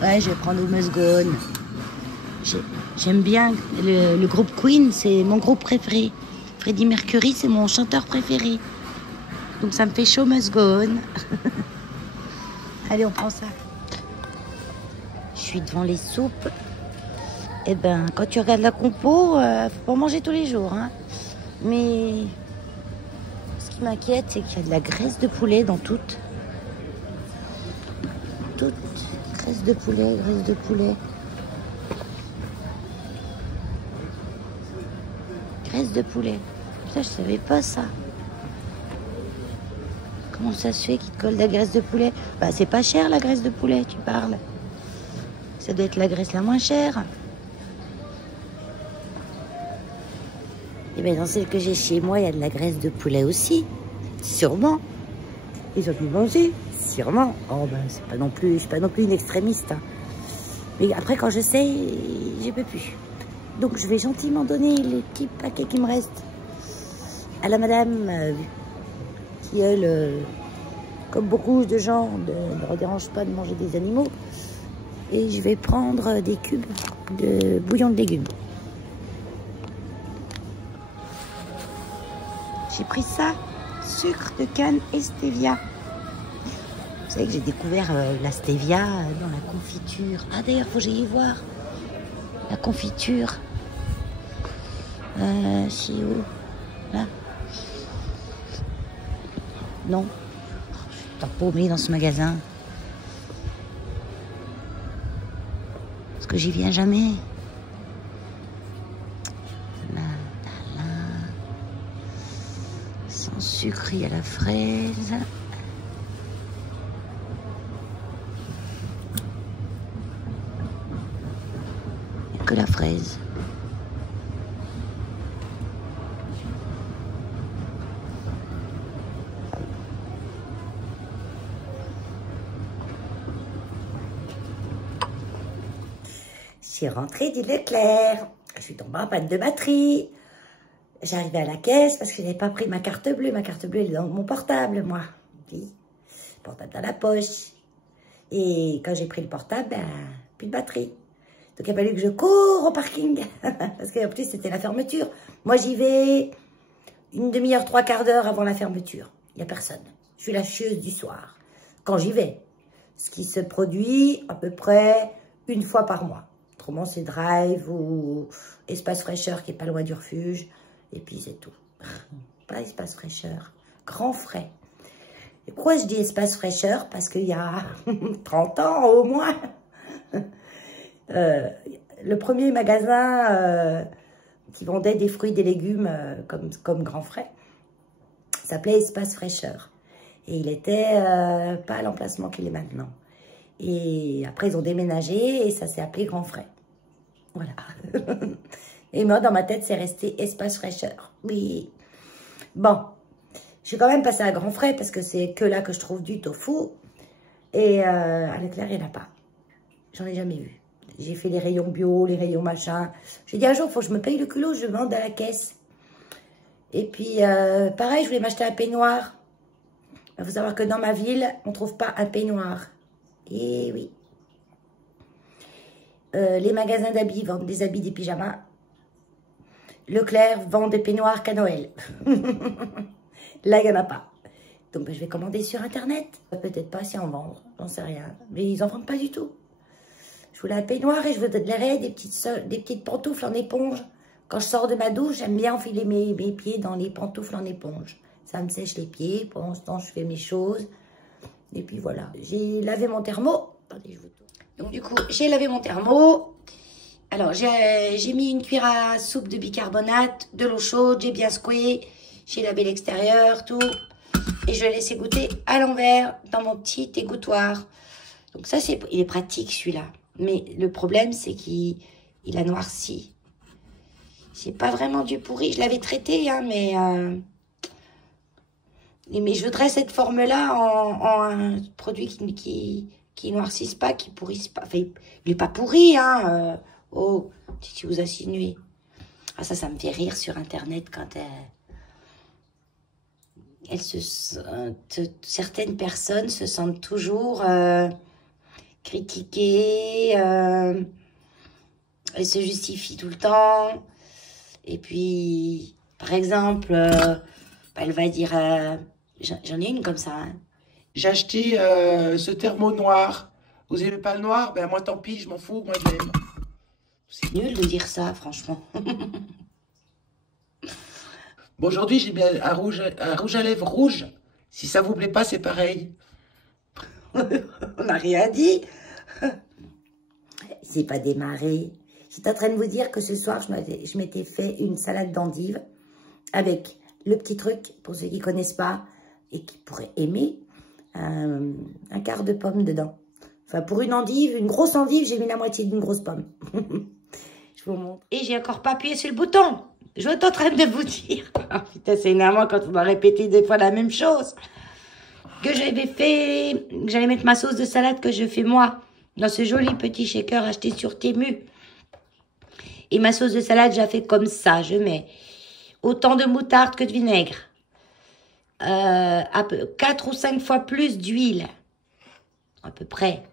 Ouais, je vais prendre Oh Must Go On. J'aime bien le groupe Queen, c'est mon groupe préféré. Freddie Mercury, c'est mon chanteur préféré. Donc ça me fait chaud, Must Go On. Allez, on prend ça. Je suis devant les soupes. Eh ben, quand tu regardes la compo, faut pas manger tous les jours. Hein. Mais ce qui m'inquiète, c'est qu'il y a de la graisse de poulet dans toutes. Toute graisse de poulet, graisse de poulet. Graisse de poulet. Ça, je savais pas ça. Comment ça se fait qu'ils te collent de la graisse de poulet? Bah, c'est pas cher la graisse de poulet, tu parles. Ça doit être la graisse la moins chère. Et bien, dans celle que j'ai chez moi, il y a de la graisse de poulet aussi. Sûrement. Ils ont dû manger. Sûrement. Oh, ben, je suis pas non plus une extrémiste. Hein. Mais après, quand je sais, je peux plus. Donc, je vais gentiment donner les petits paquets qui me restent à la madame qui, elle, comme beaucoup de gens, ne dérange pas de manger des animaux. Et je vais prendre des cubes de bouillon de légumes. J'ai pris ça, sucre de canne et stevia. Vous savez que j'ai découvert la stevia dans la confiture. Ah d'ailleurs, faut que j'aille voir. La confiture. C'est où? Là? Non. Je suis paumée dans ce magasin. Parce que j'y viens jamais. Sans sucre, il y a la fraise. fraise. Je suis rentrée du Leclerc. Je suis tombée en panne de batterie. J'arrivais à la caisse parce que je n'avais pas pris ma carte bleue. Ma carte bleue, elle est dans mon portable, moi. Oui. Portable dans la poche. Et quand j'ai pris le portable, ben, plus de batterie. Donc il a fallu que je cours au parking. Parce qu'en plus, c'était la fermeture. Moi, j'y vais une demi-heure, 3/4 d'heure avant la fermeture. Il n'y a personne. Je suis la chieuse du soir. Quand j'y vais. Ce qui se produit à peu près une fois par mois. Autrement, c'est Drive ou Espace Fraîcheur qui est pas loin du refuge. Et puis, c'est tout. Pas Espace Fraîcheur. Grand Frais. Et pourquoi je dis Espace Fraîcheur? Parce qu'il y a 30 ans au moins, le premier magasin qui vendait des fruits et des légumes comme Grand Frais s'appelait Espace Fraîcheur. Et il était pas à l'emplacement qu'il est maintenant. Et après, ils ont déménagé et ça s'est appelé Grand Frais. Voilà. Et moi, dans ma tête, c'est resté Espace Fraîcheur. Oui. Bon. Je suis quand même passée à Grand Frais parce que c'est que là que je trouve du tofu. Et à Leclerc, il n'y en a pas. J'en ai jamais vu. J'ai fait les rayons bio, les rayons machin. J'ai dit un jour, il faut que je me paye le culot, je vende à la caisse. Et puis, pareil, je voulais m'acheter un peignoir. Il faut savoir que dans ma ville, on ne trouve pas un peignoir. Et oui. Les magasins d'habits vendent des habits, des pyjamas. Leclerc vend des peignoirs qu'à Noël. Là, il n'y en a pas. Donc, je vais commander sur Internet. Peut-être pas si en vendre, j'en sais rien. Mais ils n'en vendent pas du tout. Je voulais un peignoir et je voudrais des petites pantoufles en éponge. Quand je sors de ma douche, j'aime bien enfiler mes pieds dans les pantoufles en éponge. Ça me sèche les pieds. Pendant ce temps, je fais mes choses. Et puis voilà. J'ai lavé mon thermo. Attendez, je vous tourne. Donc, du coup, j'ai lavé mon thermo. Alors, j'ai mis une cuillère à soupe de bicarbonate, de l'eau chaude, j'ai bien secoué. J'ai lavé l'extérieur, tout. Et je l'ai laissé goûter à l'envers dans mon petit égouttoir. Donc ça, il est pratique celui-là. Mais le problème, c'est qu'il a noirci. C'est pas vraiment du pourri. Je l'avais traité, hein, mais je voudrais cette forme-là en un produit qui noircisse pas, qui pourrisse pas. Enfin, il n'est pas pourri, hein. Oh, si vous insinuez. Ah, ça me fait rire sur Internet quand certaines personnes se sentent toujours critiquées, elles se justifient tout le temps. Et puis, par exemple, elle va dire, j'en ai une comme ça. Hein. J'ai acheté ce thermo noir. Vous aimez pas le noir? Ben moi tant pis, je m'en fous, moi je l'aime. C'est nul de dire ça, franchement. Bon, aujourd'hui, j'ai bien un rouge à lèvres rouge. Si ça vous plaît pas, c'est pareil. On n'a rien dit. C'est pas démarré. J'étais en train de vous dire que ce soir, je m'étais fait une salade d'endives avec le petit truc, pour ceux qui ne connaissent pas et qui pourraient aimer, un quart de pomme dedans. Enfin, pour une endive, une grosse endive, j'ai mis la moitié d'une grosse pomme. Je vous montre. Et j'ai encore pas appuyé sur le bouton. Je suis en train de vous dire. Oh, putain, c'est énervant quand on doit répéter des fois la même chose. Que j'allais mettre ma sauce de salade que je fais moi dans ce joli petit shaker acheté sur Temu. Et ma sauce de salade, je la fais comme ça. Je mets autant de moutarde que de vinaigre. 4 ou 5 fois plus d'huile. À peu près.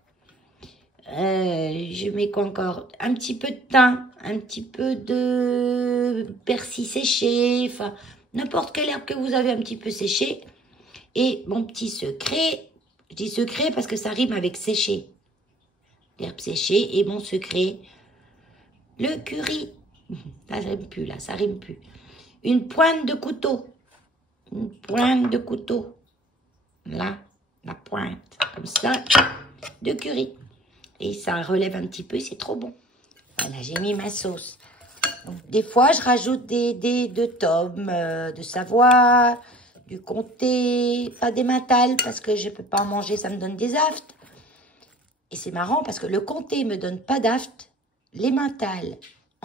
Je mets quoi encore? Un petit peu de thym, un petit peu de persil séché, enfin, n'importe quelle herbe que vous avez un petit peu séché. Et mon petit secret, je dis secret parce que ça rime avec séché. L'herbe séchée et mon secret, le curry. Ça rime plus, là, ça rime plus. Une pointe de couteau. Une pointe de couteau. Là, la pointe, comme ça, de curry. Et ça relève un petit peu, c'est trop bon. Voilà, j'ai mis ma sauce. Donc, des fois, je rajoute de tomes, de Savoie, du comté, pas des mentales, parce que je ne peux pas en manger, ça me donne des aftes. Et c'est marrant, parce que le comté ne me donne pas d'aftes. Les mentales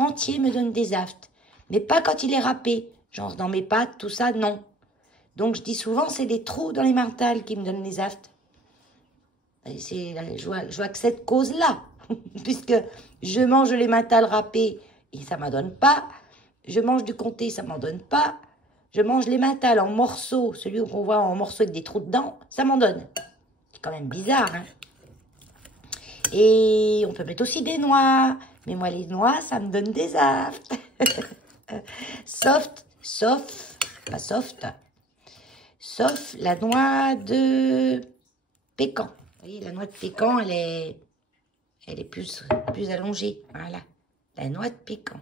entier me donne des aftes. Mais pas quand il est râpé. Genre dans mes pâtes, tout ça, non. Donc je dis souvent, c'est des trous dans les mentales qui me donnent des aftes. Je vois que cette cause-là, puisque je mange les mentales râpés et ça ne m'en donne pas. Je mange du comté, ça ne m'en donne pas. Je mange les mentales en morceaux, celui qu'on voit en morceaux avec des trous dedans, ça m'en donne. C'est quand même bizarre, hein. Et on peut mettre aussi des noix. Mais moi, les noix, ça me donne des aftes. Pas soft, sauf la noix de pécan. Vous voyez, la noix de pécan, elle est plus allongée. Voilà, la noix de pécan.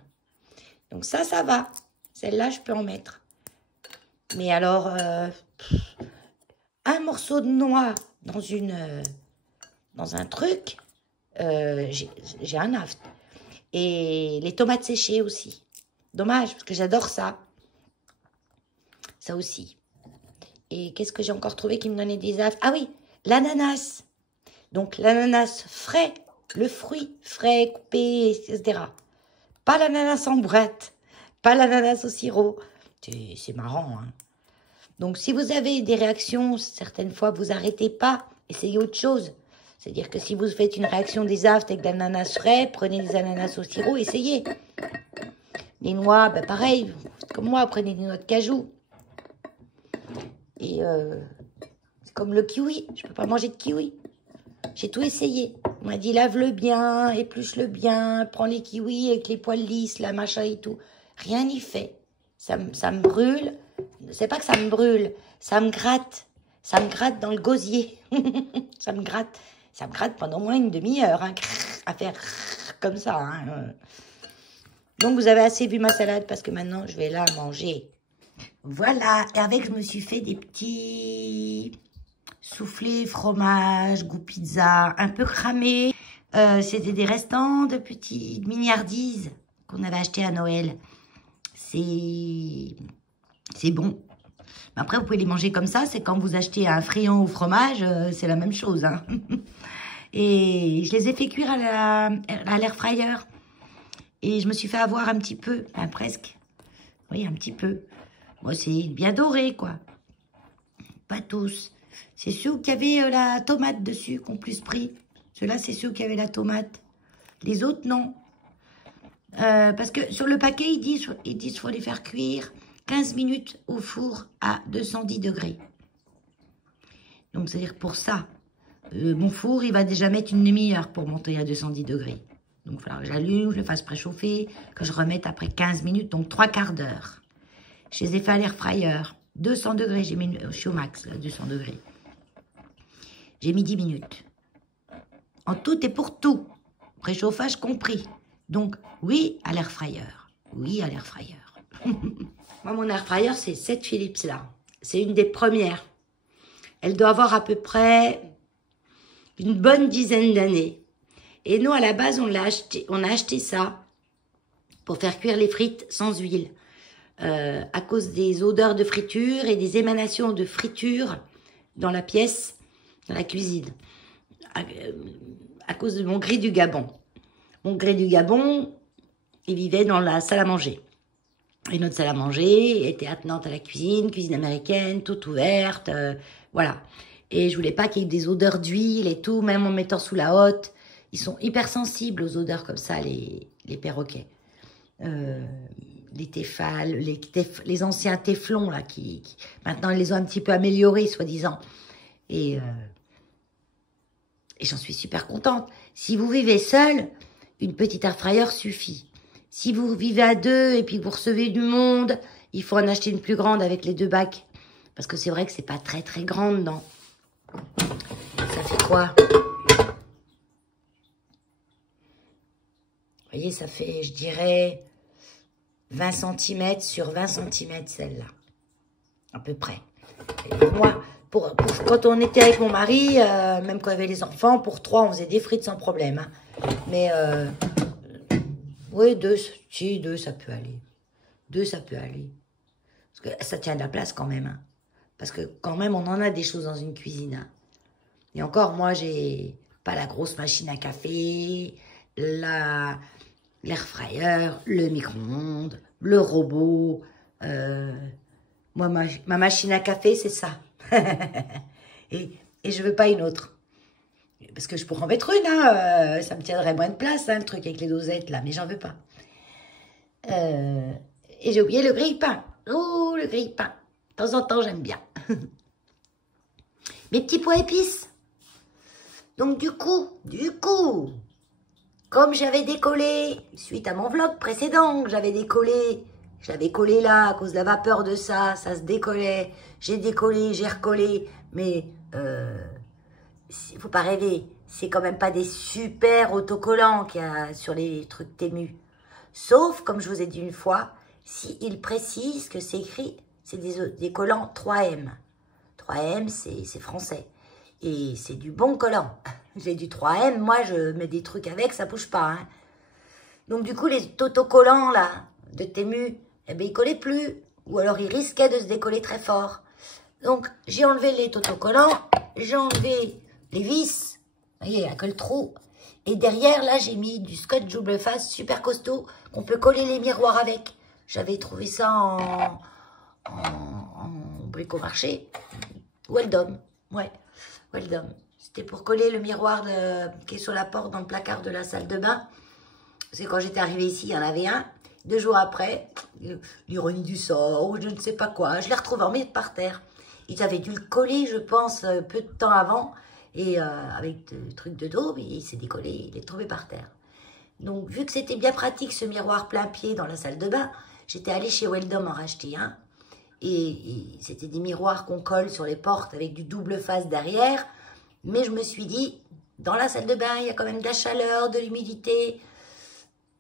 Donc ça va. Celle-là, je peux en mettre. Mais alors, un morceau de noix dans un truc, j'ai un aft. Et les tomates séchées aussi. Dommage, parce que j'adore ça. Ça aussi. Et qu'est-ce que j'ai encore trouvé qui me donnait des aftes? Ah oui, l'ananas. Donc l'ananas frais, le fruit frais, coupé, etc. Pas l'ananas en boîte, pas l'ananas au sirop. C'est marrant, hein. Donc si vous avez des réactions, certaines fois, vous arrêtez pas, essayez autre chose. C'est-à-dire que si vous faites une réaction des aftes avec de l'ananas frais, prenez des ananas au sirop, essayez. Les noix, ben pareil, comme moi, prenez des noix de cajou. Et c'est comme le kiwi, je peux pas manger de kiwi. J'ai tout essayé. On m'a dit lave-le bien, épluche-le bien, prends les kiwis avec les poils lisses, la machin et tout. Rien n'y fait. Ça me brûle. C'est pas que ça me brûle, ça me gratte. Ça me gratte dans le gosier. Ça me gratte pendant au moins une demi-heure, hein, à faire comme ça. Hein. Donc, vous avez assez vu ma salade parce que maintenant, je vais la manger. Voilà. Et avec, je me suis fait des petits soufflés, fromage, goût pizza, un peu cramé. C'était des restants de petites miniardises qu'on avait acheté à Noël. C'est bon. Après, vous pouvez les manger comme ça. C'est quand vous achetez un friand au fromage, c'est la même chose. Hein. Et je les ai fait cuire à l'air fryer. Et je me suis fait avoir un petit peu, enfin presque. Oui, un petit peu. Moi, c'est bien doré, quoi. Pas tous. C'est ceux qui avaient la tomate dessus qui ont plus pris. Ceux-là, c'est ceux qui avaient la tomate. Les autres, non. Parce que sur le paquet, ils disent qu'il faut les faire cuire 15 minutes au four à 210 degrés. Donc, c'est-à-dire que pour ça, mon four, il va déjà mettre une demi-heure pour monter à 210 degrés. Donc, il va falloir que j'allume, je le fasse préchauffer, que je remette après 15 minutes, donc 3 quarts d'heure. Je les ai fait à l'air fryer. 200 degrés, j'ai mis, je suis au max, là, 200 degrés. J'ai mis 10 minutes. En tout et pour tout. Préchauffage compris. Donc, oui, à l'air fryer. Oui, à l'air fryer. Moi, mon air fryer, c'est cette Philips là. C'est une des premières. Elle doit avoir à peu près une bonne dizaine d'années. Et nous, à la base, on a acheté ça pour faire cuire les frites sans huile. À cause des odeurs de friture et des émanations de friture dans la pièce, dans la cuisine. À cause de mon gris du Gabon. Mon gris du Gabon, il vivait dans la salle à manger. Et notre salle à manger était attenante à la cuisine américaine, toute ouverte, voilà. Et je voulais pas qu'il y ait des odeurs d'huile et tout, même en mettant sous la hotte. Ils sont hyper sensibles aux odeurs comme ça, les perroquets. Les téfales, les anciens téflons, là, qui maintenant, ils les ont un petit peu améliorés, soi-disant. Et j'en suis super contente. Si vous vivez seul, une petite air fryer suffit. Si vous vivez à deux et puis que vous recevez du monde, il faut en acheter une plus grande avec les 2 bacs. Parce que c'est vrai que c'est pas très très grand dedans. Ça fait quoi? Vous voyez, ça fait, je dirais, 20 cm sur 20 cm celle-là. À peu près. Et moi, quand on était avec mon mari, même quand il y avait les enfants, pour 3, on faisait des frites sans problème. Hein. Mais, oui, 2, si, 2, ça peut aller. 2, ça peut aller. Parce que ça tient de la place quand même. Hein. Parce que quand même, on en a des choses dans une cuisine. Hein. Et encore, moi, j'ai pas la grosse machine à café, l'air fryer, le micro-ondes, le robot. Moi, ma machine à café, c'est ça. et je veux pas une autre. Parce que je pourrais en mettre une, hein, ça me tiendrait moins de place, hein, le truc avec les dosettes, là, mais j'en veux pas. Et j'ai oublié le grille-pain. Oh, le grille-pain. De temps en temps, j'aime bien. Mes petits pois épices. Donc, du coup, comme j'avais décollé, suite à mon vlog précédent, que j'avais décollé, je l'avais collé là, à cause de la vapeur de ça se décollait. J'ai décollé, j'ai recollé, mais il faut pas rêver. C'est quand même pas des super autocollants qu'il y a sur les trucs Temu. Sauf, comme je vous ai dit une fois, s'il précise que c'est écrit, c'est des collants 3M. 3M, c'est français. Et c'est du bon collant. J'ai du 3M, moi je mets des trucs avec, ça bouge pas. Hein. Donc du coup, les autocollants là, de Temu, eh ben, ils collaient plus. Ou alors ils risquaient de se décoller très fort. Donc j'ai enlevé les autocollants, j'ai enlevé les vis, vous voyez, il n'y a que le trou. Et derrière, là, j'ai mis du scotch double face super costaud qu'on peut coller les miroirs avec. J'avais trouvé ça en bricomarché. Weldom, ouais, Weldom. C'était pour coller le miroir qui est sur la porte dans le placard de la salle de bain. Parce que quand j'étais arrivée ici, il y en avait un. 2 jours après, l'ironie du sort, ou je ne sais pas quoi, je l'ai retrouvé en miettes par terre. Ils avaient dû le coller, je pense, peu de temps avant. Et avec des trucs de daube, il s'est décollé, il est tombé par terre. Donc, vu que c'était bien pratique, ce miroir plein pied dans la salle de bain, j'étais allée chez Weldom en racheter un. Et c'était des miroirs qu'on colle sur les portes avec du double face derrière. Mais je me suis dit, dans la salle de bain, il y a quand même de la chaleur, de l'humidité.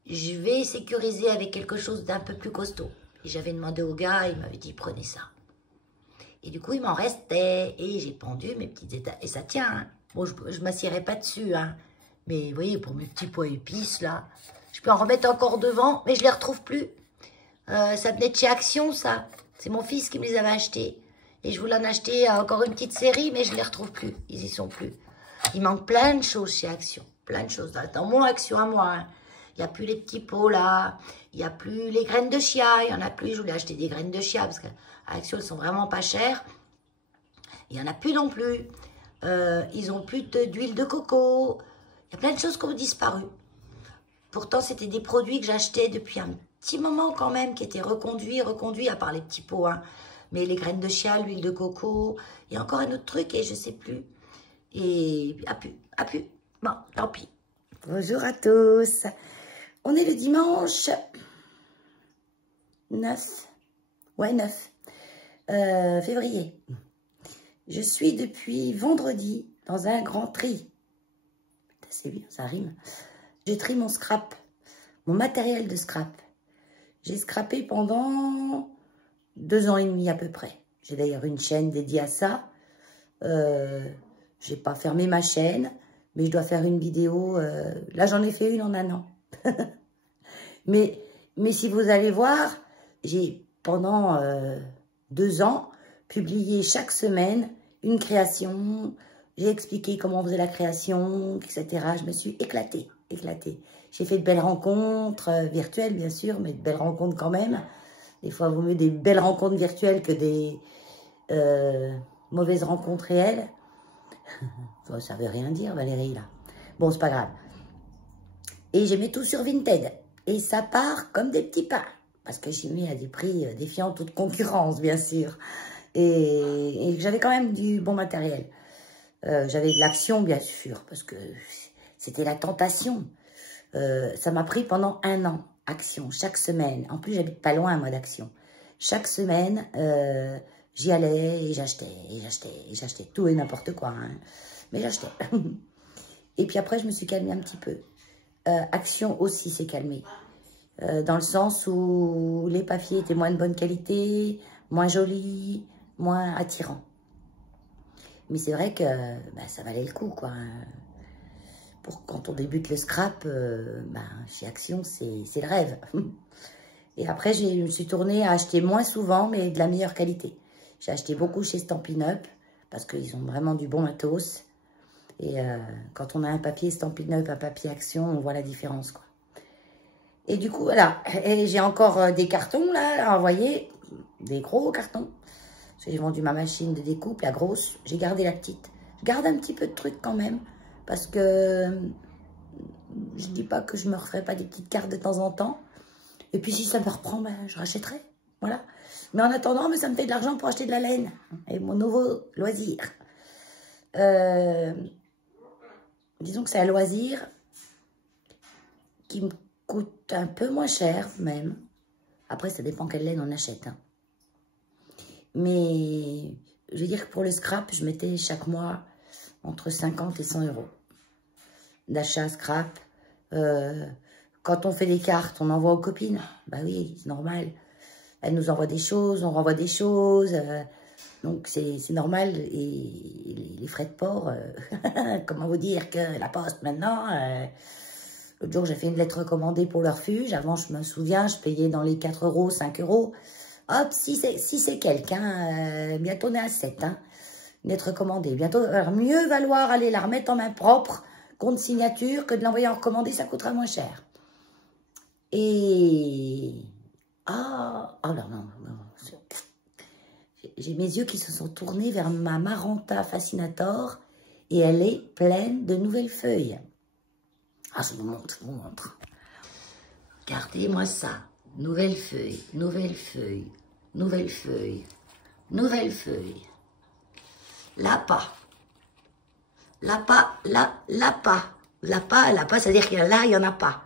Je vais sécuriser avec quelque chose d'un peu plus costaud. Et j'avais demandé au gars, il m'avait dit, prenez ça. Et du coup, il m'en restait. Et j'ai pendu mes petites étapes. Et ça tient. Hein. Bon, je ne m'assierai pas dessus. Hein. Mais vous voyez, pour mes petits pois épices, là, je peux en remettre encore devant, mais je ne les retrouve plus. Ça venait de chez Action, ça. C'est mon fils qui me les avait achetés. Et je voulais en acheter encore une petite série, mais je ne les retrouve plus. Ils y sont plus. Il manque plein de choses chez Action. Plein de choses. Dans mon Action à moi. Hein. Il n'y a plus les petits pots, là. Il n'y a plus les graines de chia. Il n'y en a plus. Je voulais acheter des graines de chia, parce qu'à Action, elles sont vraiment pas chères. Il n'y en a plus non plus. Ils n'ont plus d'huile de coco. Il y a plein de choses qui ont disparu. Pourtant, c'était des produits que j'achetais depuis un petit moment quand même, qui étaient reconduits, à part les petits pots. Hein. Mais les graines de chia, l'huile de coco, il y a encore un autre truc et je ne sais plus. Et a pu. Bon, tant pis. Bonjour à tous. On est le dimanche 9. Ouais, 9 février. Je suis depuis vendredi dans un grand tri. C'est bien, ça rime. Je trie mon scrap, mon matériel de scrap. J'ai scrappé pendant 2 ans et demi à peu près. J'ai d'ailleurs une chaîne dédiée à ça. Je n'ai pas fermé ma chaîne, mais je dois faire une vidéo. Là, j'en ai fait une en 1 an. mais si vous allez voir, j'ai pendant 2 ans publié chaque semaine une création. J'ai expliqué comment on faisait la création, etc. Je me suis éclatée. J'ai fait de belles rencontres virtuelles, bien sûr, mais de belles rencontres quand même. Des fois, vaut mieux des belles rencontres virtuelles que des mauvaises rencontres réelles. Ça veut rien dire, Valérie, là. Bon, c'est pas grave. Et j'ai mis tout sur Vinted. Et ça part comme des petits pains. Parce que j'ai mis à des prix défiant toute concurrence, bien sûr. Et j'avais quand même du bon matériel. J'avais de l'action, bien sûr, parce que c'était la tentation. Ça m'a pris pendant 1 an, Action, chaque semaine. En plus, j'habite pas loin, moi, d'Action. Chaque semaine, j'y allais et j'achetais tout et n'importe quoi. Hein. Mais j'achetais. Et puis après, je me suis calmée un petit peu. Action aussi s'est calmée. Dans le sens où les papiers étaient moins de bonne qualité, moins jolis, moins attirants. Mais c'est vrai que ça valait le coup, quoi. Pour quand on débute le scrap, chez Action, c'est le rêve. Et après, je me suis tournée à acheter moins souvent, mais de la meilleure qualité. J'ai acheté beaucoup chez Stampin' Up, parce qu'ils ont vraiment du bon matos. Et quand on a un papier Stampin' Up, un papier Action, on voit la différence, quoi. Et du coup, voilà. Et j'ai encore des cartons, là, à envoyer. Des gros cartons. J'ai vendu ma machine de découpe, la grosse. J'ai gardé la petite. Je garde un petit peu de trucs quand même. Parce que je dis pas que je me referai pas des petites cartes de temps en temps. Et puis si ça me reprend, ben, je rachèterai. Voilà. Mais en attendant, ça me fait de l'argent pour acheter de la laine. Et mon nouveau loisir. Disons que c'est un loisir qui me coûte un peu moins cher même. Après, ça dépend quelle laine on achète. Hein. Mais je veux dire que pour le scrap, je mettais chaque mois entre 50 et 100 euros d'achat scrap. Quand on fait des cartes, on envoie aux copines. Bah oui, c'est normal. Elles nous envoient des choses, on renvoie des choses. Donc c'est normal. Et les frais de port, comment vous dire que la poste maintenant... L'autre jour, j'ai fait une lettre recommandée pour le refuge. Avant, je me souviens, je payais dans les 4 euros, 5 euros. Hop, si c'est quelqu'un, bientôt on est à 7. Hein, une lettre recommandée. Bientôt, alors, mieux valoir aller la remettre en main propre, compte signature, que de l'envoyer en recommandé, ça coûtera moins cher. Et... Ah, oh non. J'ai mes yeux qui se sont tournés vers ma Maranta Fascinator et elle est pleine de nouvelles feuilles. Ah, je vous montre. Regardez-moi ça. Nouvelle feuille, nouvelle feuille, nouvelle feuille, nouvelle feuille. Lappa. Lappa, lappa. Lappa, c'est-à-dire qu'il y a là, il n'y en a pas.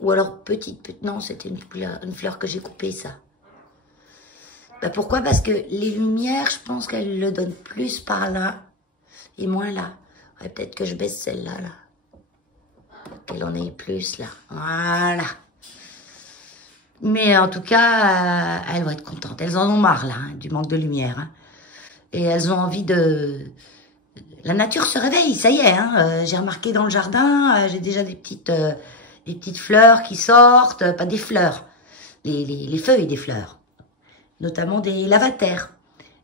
Ou alors, petite, non, c'était une fleur que j'ai coupée, ça. Ben, pourquoi? Parce que les lumières, je pense qu'elles le donnent plus par là et moins là. Ouais, peut-être que je baisse celle-là, là. Qu'elle en ait plus, là. Voilà. Mais en tout cas, elles vont être contentes. Elles en ont marre, là, hein, du manque de lumière. Hein. Et elles ont envie de... La nature se réveille, ça y est. Hein. J'ai remarqué dans le jardin, j'ai déjà des petites fleurs qui sortent. Pas des fleurs, les feuilles des fleurs. Notamment des lavataires.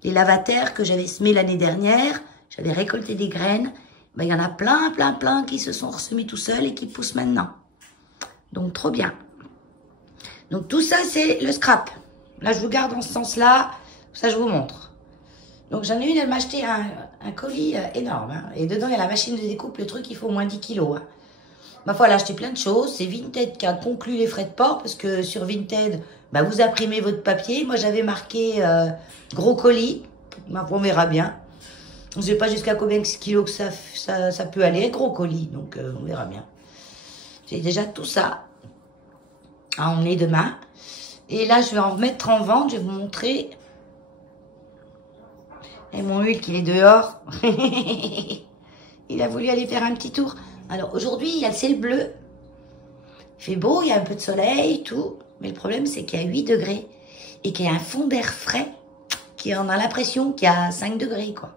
Les lavataires que j'avais semés l'année dernière, j'avais récolté des graines. Ben, il y en a plein qui se sont ressemés tout seuls et qui poussent maintenant. Donc, trop bien. Donc, tout ça, c'est le scrap. Là, je vous garde dans ce sens-là. Ça, je vous montre. Donc, j'en ai une, elle m'a acheté un colis énorme. Hein. Et dedans, il y a la machine de découpe. Le truc, il faut au moins 10 kilos. Hein. Ma foi, elle a acheté plein de choses. C'est Vinted qui a conclu les frais de port. Parce que sur Vinted, bah, vous imprimez votre papier. Moi, j'avais marqué gros colis. On verra bien. Je ne sais pas jusqu'à combien de kilos que ça peut aller, gros colis, donc on verra bien. J'ai déjà tout ça à emmener demain. Et là, je vais en remettre en vente, je vais vous montrer. Et mon Hulk, il est dehors. Il a voulu aller faire un petit tour. Alors aujourd'hui, il y a le ciel bleu. Il fait beau, il y a un peu de soleil, tout. Mais le problème, c'est qu'il y a 8 degrés. Et qu'il y a un fond d'air frais, qui en a l'impression qu'il y a 5 degrés, quoi.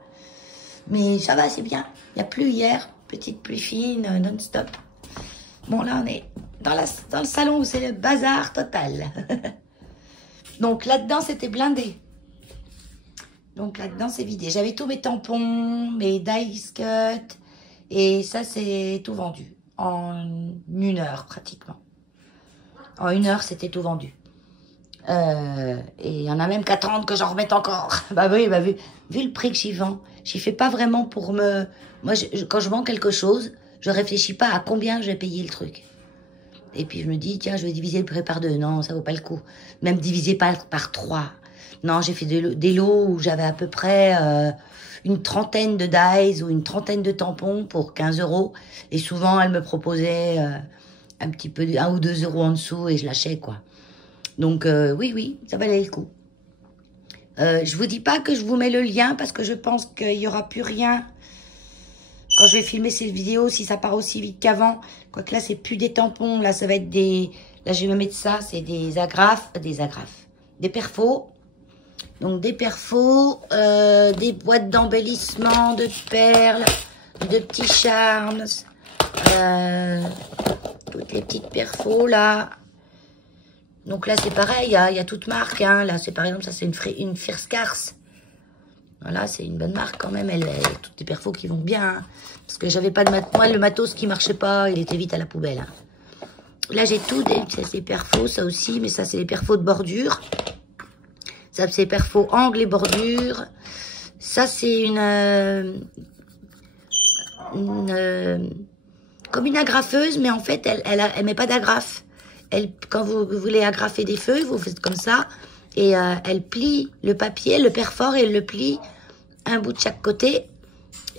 Mais ça va, c'est bien. Il n'y a plu hier. Petite pluie fine, non-stop. Bon, là, on est dans le salon où c'est le bazar total. Donc, là-dedans, c'était blindé. Donc, là-dedans, c'est vidé. J'avais tous mes tampons, mes dice cuts. Et ça, c'est tout vendu. En 1 heure, pratiquement. En 1 heure, c'était tout vendu. Et il y en a même qu'à 30 que j'en remette encore. Bah oui, bah vu le prix que j'y vends, j'y fais pas vraiment pour me... Moi, quand je vends quelque chose, je réfléchis pas à combien je vais payer le truc. Et puis je me dis, tiens, je vais diviser le prix par 2. Non, ça vaut pas le coup. Même diviser par 3. Non, j'ai fait des lots où j'avais à peu près une trentaine de dies ou une trentaine de tampons pour 15 euros. Et souvent, elle me proposait un petit peu, 1 ou 2 euros en dessous et je lâchais, quoi. Donc, oui, ça valait le coup. Je vous dis pas que je vous mets le lien parce que je pense qu'il n'y aura plus rien quand je vais filmer cette vidéo si ça part aussi vite qu'avant. Quoique là, c'est plus des tampons. Là, ça va être des... Là, je vais me mettre ça. C'est des agrafes. Des perfos. Donc, des perfos. Des boîtes d'embellissement, de perles, de petits charms. Toutes les petites perfos, là. Donc là, c'est pareil, il y a toute marque. Hein. Là, c'est par exemple, ça, c'est une Firskars. Voilà, c'est une bonne marque quand même. Elle a toutes des perfos qui vont bien. Hein. Parce que j'avais pas de matos. Moi, le matos qui marchait pas, il était vite à la poubelle. Hein. Là, j'ai tout, c'est des perfos, ça aussi, mais ça, c'est des perfos de bordure. Ça, c'est perfos angle et bordure. Ça, c'est comme une agrafeuse, mais en fait, elle met pas d'agrafe. Quand vous voulez agrafer des feuilles, vous faites comme ça, et elle plie le papier, elle le perfore et elle le plie un bout de chaque côté,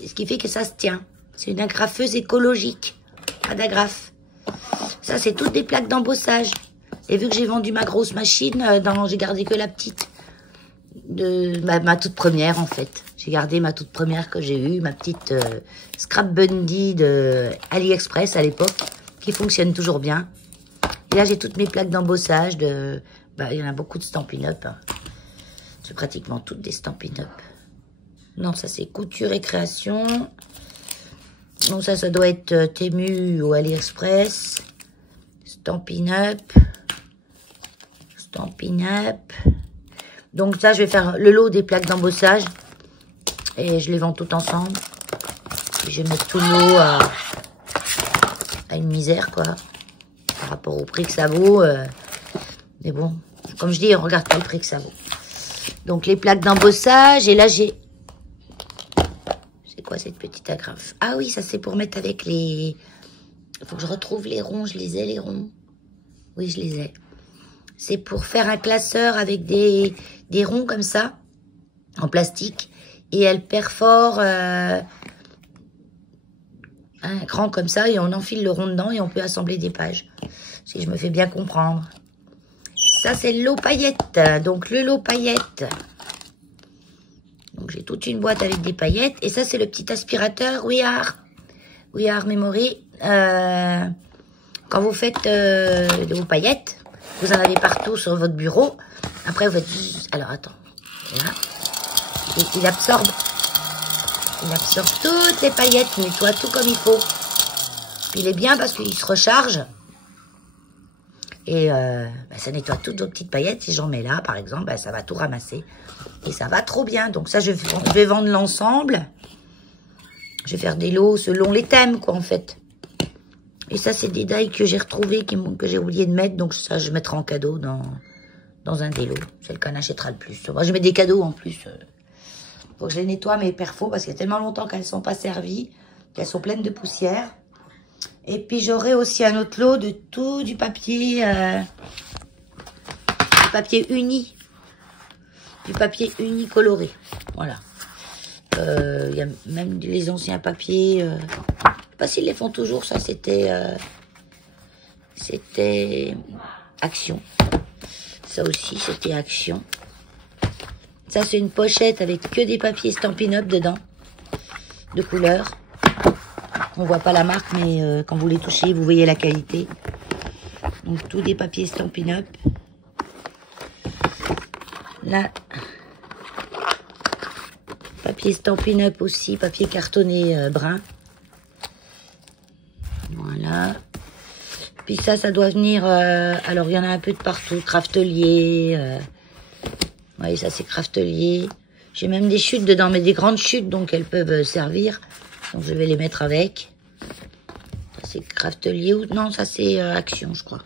ce qui fait que ça se tient. C'est une agrafeuse écologique, pas d'agrafe. Ça, c'est toutes des plaques d'embossage. Et vu que j'ai vendu ma grosse machine, j'ai gardé que la petite. Ma toute première, en fait. J'ai gardé ma toute première que j'ai eue, ma petite Scrap Bundy de AliExpress à l'époque, qui fonctionne toujours bien. Et là, j'ai toutes mes plaques d'embossage. Il y en a beaucoup de Stampin' Up. Hein. C'est pratiquement toutes des Stampin' Up. Non, ça, c'est couture et création. Donc ça doit être Temu ou AliExpress. Stampin' Up. Stampin' Up. Donc ça, je vais faire le lot des plaques d'embossage. Et je les vends toutes ensemble. Et je vais mettre tout le lot à une misère, quoi. Par rapport au prix que ça vaut. Mais bon, comme je dis, on regarde pas le prix que ça vaut. Donc les plaques d'embossage. Et là, j'ai... C'est quoi cette petite agrafe? Ah oui, ça c'est pour mettre avec les... Il faut que je retrouve les ronds. Je les ai, les ronds. Oui, je les ai. C'est pour faire un classeur avec des ronds comme ça, en plastique. Et elle perfore un cran comme ça et on enfile le rond dedans et on peut assembler des pages. Si je me fais bien comprendre. Ça, c'est le lot paillettes. Donc, le lot paillettes. Donc, j'ai toute une boîte avec des paillettes. Et ça, c'est le petit aspirateur We Are Memory. Quand vous faites vos paillettes, vous en avez partout sur votre bureau. Après, vous faites... Alors, attends. Voilà. Et il absorbe toutes les paillettes, il nettoie tout comme il faut. Puis il est bien parce qu'il se recharge. Et ça nettoie toutes vos petites paillettes. Si j'en mets là, par exemple, ça va tout ramasser. Et ça va trop bien. Donc ça, je vais vendre l'ensemble. Je vais faire des lots selon les thèmes, quoi, en fait. Et ça, c'est des die que j'ai retrouvés, que j'ai oublié de mettre. Donc ça, je mettrai en cadeau dans un des lots. C'est le qu'on achètera le plus. Moi, je mets des cadeaux en plus. Faut que je les nettoie, mes perfos, parce qu'il y a tellement longtemps qu'elles ne sont pas servies, qu'elles sont pleines de poussière. Et puis, j'aurai aussi un autre lot de tout du papier uni. Du papier uni coloré. Voilà. Il y a même les anciens papiers. Je ne sais pas s'ils les font toujours. Ça, c'était Action. Ça aussi, c'était Action. Ça, c'est une pochette avec que des papiers Stampin' Up dedans, de couleur. On voit pas la marque, mais quand vous les touchez, vous voyez la qualité. Donc, tous des papiers Stampin' Up. Là, papier Stampin' Up aussi, papier cartonné brun. Voilà. Puis ça doit venir... alors, il y en a un peu de partout. Craftelier... oui, ça c'est Craftelier. J'ai même des chutes dedans, mais des grandes chutes, donc elles peuvent servir. Donc je vais les mettre avec. Ça c'est Craftelier ou... Non, ça c'est Action, je crois.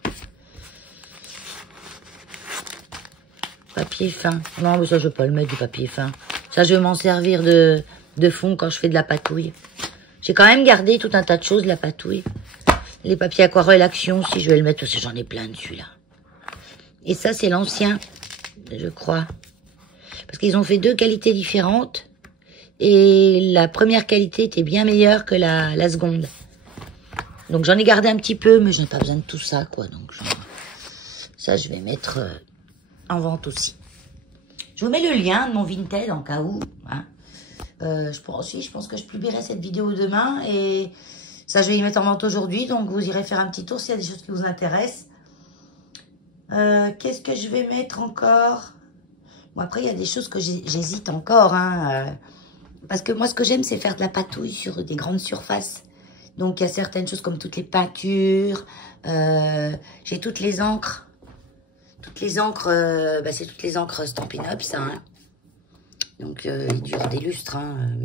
Papier fin. Non, mais ça je vais pas le mettre du papier fin. Ça je vais m'en servir de fond quand je fais de la patouille. J'ai quand même gardé tout un tas de choses de la patouille. Les papiers aquarelle Action, si je vais le mettre, parce que j'en ai plein dessus là. Et ça c'est l'ancien, je crois. Parce qu'ils ont fait deux qualités différentes. Et la première qualité était bien meilleure que la seconde. Donc j'en ai gardé un petit peu, mais je n'ai pas besoin de tout ça, quoi. Donc ça, je vais mettre en vente aussi. Je vous mets le lien de mon Vinted en cas où. Hein. Je pense que je publierai cette vidéo demain. Et ça, je vais y mettre en vente aujourd'hui. Donc vous irez faire un petit tour s'il y a des choses qui vous intéressent. Qu'est-ce que je vais mettre encore? Bon, après, il y a des choses que j'hésite encore. Hein, parce que moi, ce que j'aime, c'est faire de la patouille sur des grandes surfaces. Donc, il y a certaines choses comme toutes les peintures. J'ai toutes les encres. Toutes les encres, c'est toutes les encres Stampin' Up, ça. Hein. Donc, ils durent des lustres. Hein,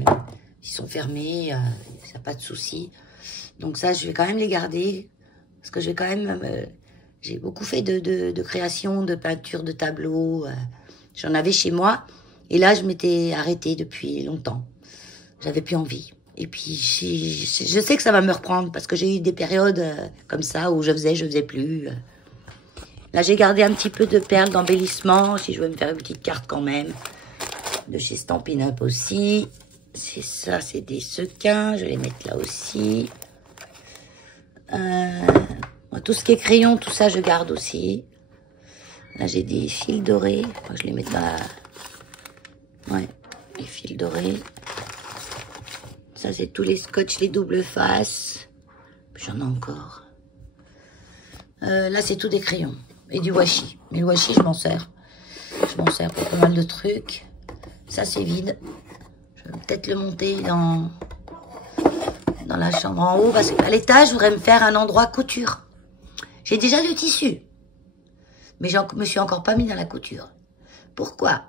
ils sont fermés, ça n'a pas de souci. Donc ça, je vais quand même les garder Parce que je vais quand même... j'ai beaucoup fait de création, de peinture, de tableaux. J'en avais chez moi. Et là, je m'étais arrêtée depuis longtemps. J'avais plus envie. Et puis, je sais que ça va me reprendre parce que j'ai eu des périodes comme ça où je faisais plus. Là, j'ai gardé un petit peu de perles d'embellissement. Si je veux me faire une petite carte quand même. De chez Stampin' Up aussi. C'est ça, c'est des sequins. Je vais les mettre là aussi. Tout ce qui est crayon, tout ça, je garde aussi. Là, j'ai des fils dorés. Faut que je les mette dans la... Ouais, les fils dorés. Ça, c'est tous les scotch, les doubles faces. J'en ai encore. Là, c'est tout des crayons. Et du washi. Mais le washi, je m'en sers. Je m'en sers pour pas mal de trucs. Ça, c'est vide. Je vais peut-être le monter dans la chambre en haut. Parce qu'à l'étage, je voudrais me faire un endroit couture. J'ai déjà du tissu. Mais je me suis encore pas mis dans la couture. Pourquoi?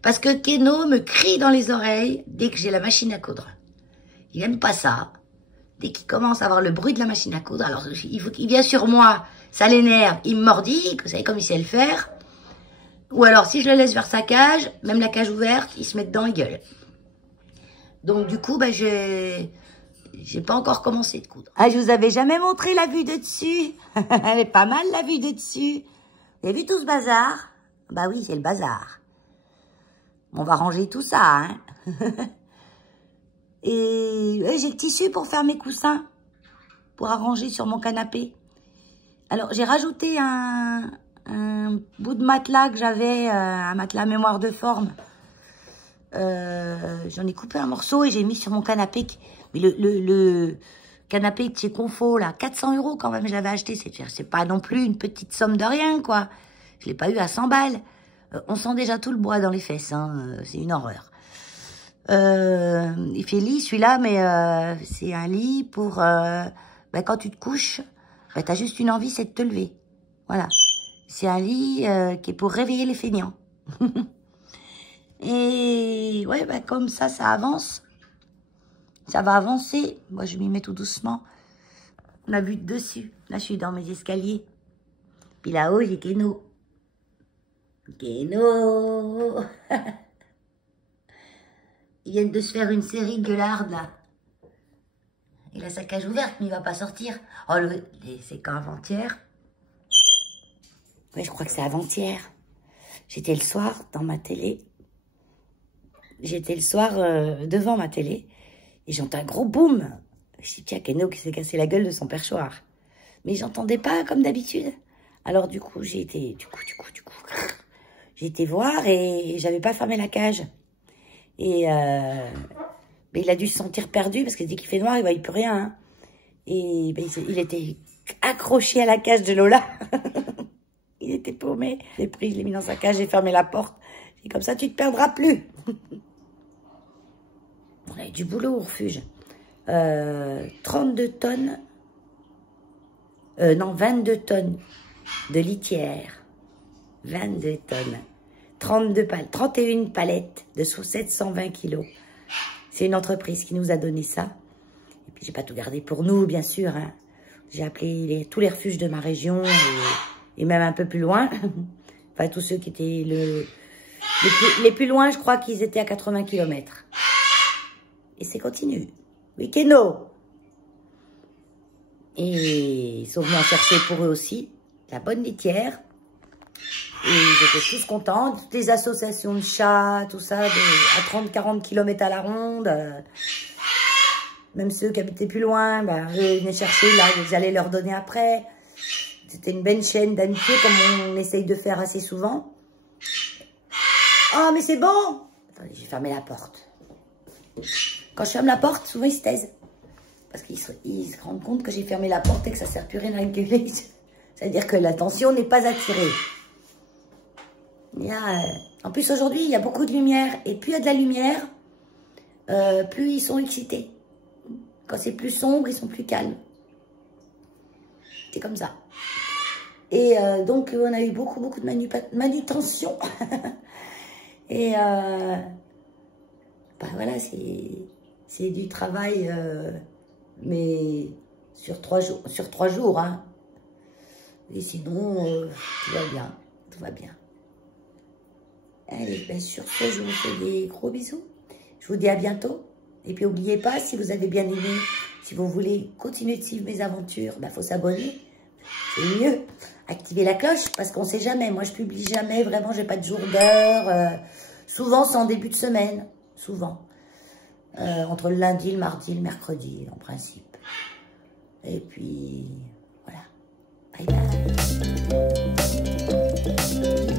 Parce que Keno me crie dans les oreilles dès que j'ai la machine à coudre. Il aime pas ça. Dès qu'il commence à avoir le bruit de la machine à coudre, alors il vient sur moi, ça l'énerve, il me mordit, vous savez comme il sait le faire. Ou alors si je le laisse vers sa cage, même la cage ouverte, il se met dedans et gueule. Donc du coup, j'ai pas encore commencé de coudre. Ah, je vous avais jamais montré la vue de dessus. Elle est pas mal la vue de dessus. Vous avez vu tout ce bazar? Bah oui, c'est le bazar. On va ranger tout ça, hein. Et j'ai le tissu pour faire mes coussins, pour arranger sur mon canapé. Alors, j'ai rajouté un bout de matelas que j'avais, un matelas mémoire de forme. J'en ai coupé un morceau et j'ai mis sur mon canapé. Mais le canapé de chez Confo, là, 400 € quand même, je l'avais acheté. C'est pas non plus une petite somme de rien, quoi. Je l'ai pas eu à 100 balles. On sent déjà tout le bois dans les fesses, hein. C'est une horreur. Il fait lit, celui-là, mais c'est un lit pour... quand tu te couches, t'as juste une envie, c'est de te lever. Voilà. C'est un lit qui est pour réveiller les feignants. Et ouais, comme ça avance. Ça va avancer. Moi, je m'y mets tout doucement. On a vu de dessus. Là, je suis dans mes escaliers. Puis là-haut, j'ai Keno. Keno. Ils viennent de se faire une série de gueulardes, là. Il a sa cage ouverte, mais il va pas sortir. Oh, c'est quand avant-hier. Ouais, je crois que c'est avant-hier. J'étais le soir dans ma télé. J'étais le soir devant ma télé. Et j'entends un gros boum. Je dis, tiens, Keno qui s'est cassé la gueule de son perchoir. Mais j'entendais pas comme d'habitude. Alors du coup, j'ai été... J'ai été voir et j'avais pas fermé la cage. Et mais il a dû se sentir perdu parce que dès qu'il fait noir, il voit plus rien. Hein. Et il était accroché à la cage de Lola. Il était paumé. Je l'ai pris, je l'ai mis dans sa cage, j'ai fermé la porte. Et comme ça, tu te perdras plus. On a eu du boulot au refuge. 32 tonnes. Non, 22 tonnes de litière. 22 tonnes. 31 palettes de 720 kilos. C'est une entreprise qui nous a donné ça. Et puis, j'ai pas tout gardé pour nous, bien sûr. Hein. J'ai appelé tous les refuges de ma région et même un peu plus loin. Enfin, tous ceux qui étaient les plus loin, je crois qu'ils étaient à 80 km. Et c'est continu. Oui, Keno. Et ils sont venus en chercher pour eux aussi. La bonne litière. Et ils étaient tous contents. Toutes les associations de chats, tout ça, à 30-40 km à la ronde. Même ceux qui habitaient plus loin, eux venaient chercher, là, j'allais leur donner après. C'était une belle chaîne d'amitié, comme on essaye de faire assez souvent. Oh, mais c'est bon! Attendez, j'ai fermé la porte. Quand je ferme la porte, souvent ils se taisent. Parce qu'ils se rendent compte que j'ai fermé la porte et que ça ne sert plus rien à gueuler. C'est-à-dire que l'attention n'est pas attirée. En plus, aujourd'hui, il y a beaucoup de lumière. Et plus il y a de la lumière, plus ils sont excités. Quand c'est plus sombre, ils sont plus calmes. C'est comme ça. Et donc, on a eu beaucoup de manutention. Et voilà, c'est du travail, mais Sur 3 jours, hein. Et sinon, tout va bien. Tout va bien. Allez, ben sur ce, je vous fais des gros bisous. Je vous dis à bientôt. Et puis, n'oubliez pas, si vous avez bien aimé, si vous voulez continuer de suivre mes aventures, il faut s'abonner. C'est mieux. Activez la cloche, parce qu'on ne sait jamais. Moi, je publie jamais. Vraiment, j'ai pas de jour d'heure. Souvent, c'est en début de semaine. Souvent. Entre le lundi, le mardi, le mercredi, en principe. Et puis, voilà. Bye bye.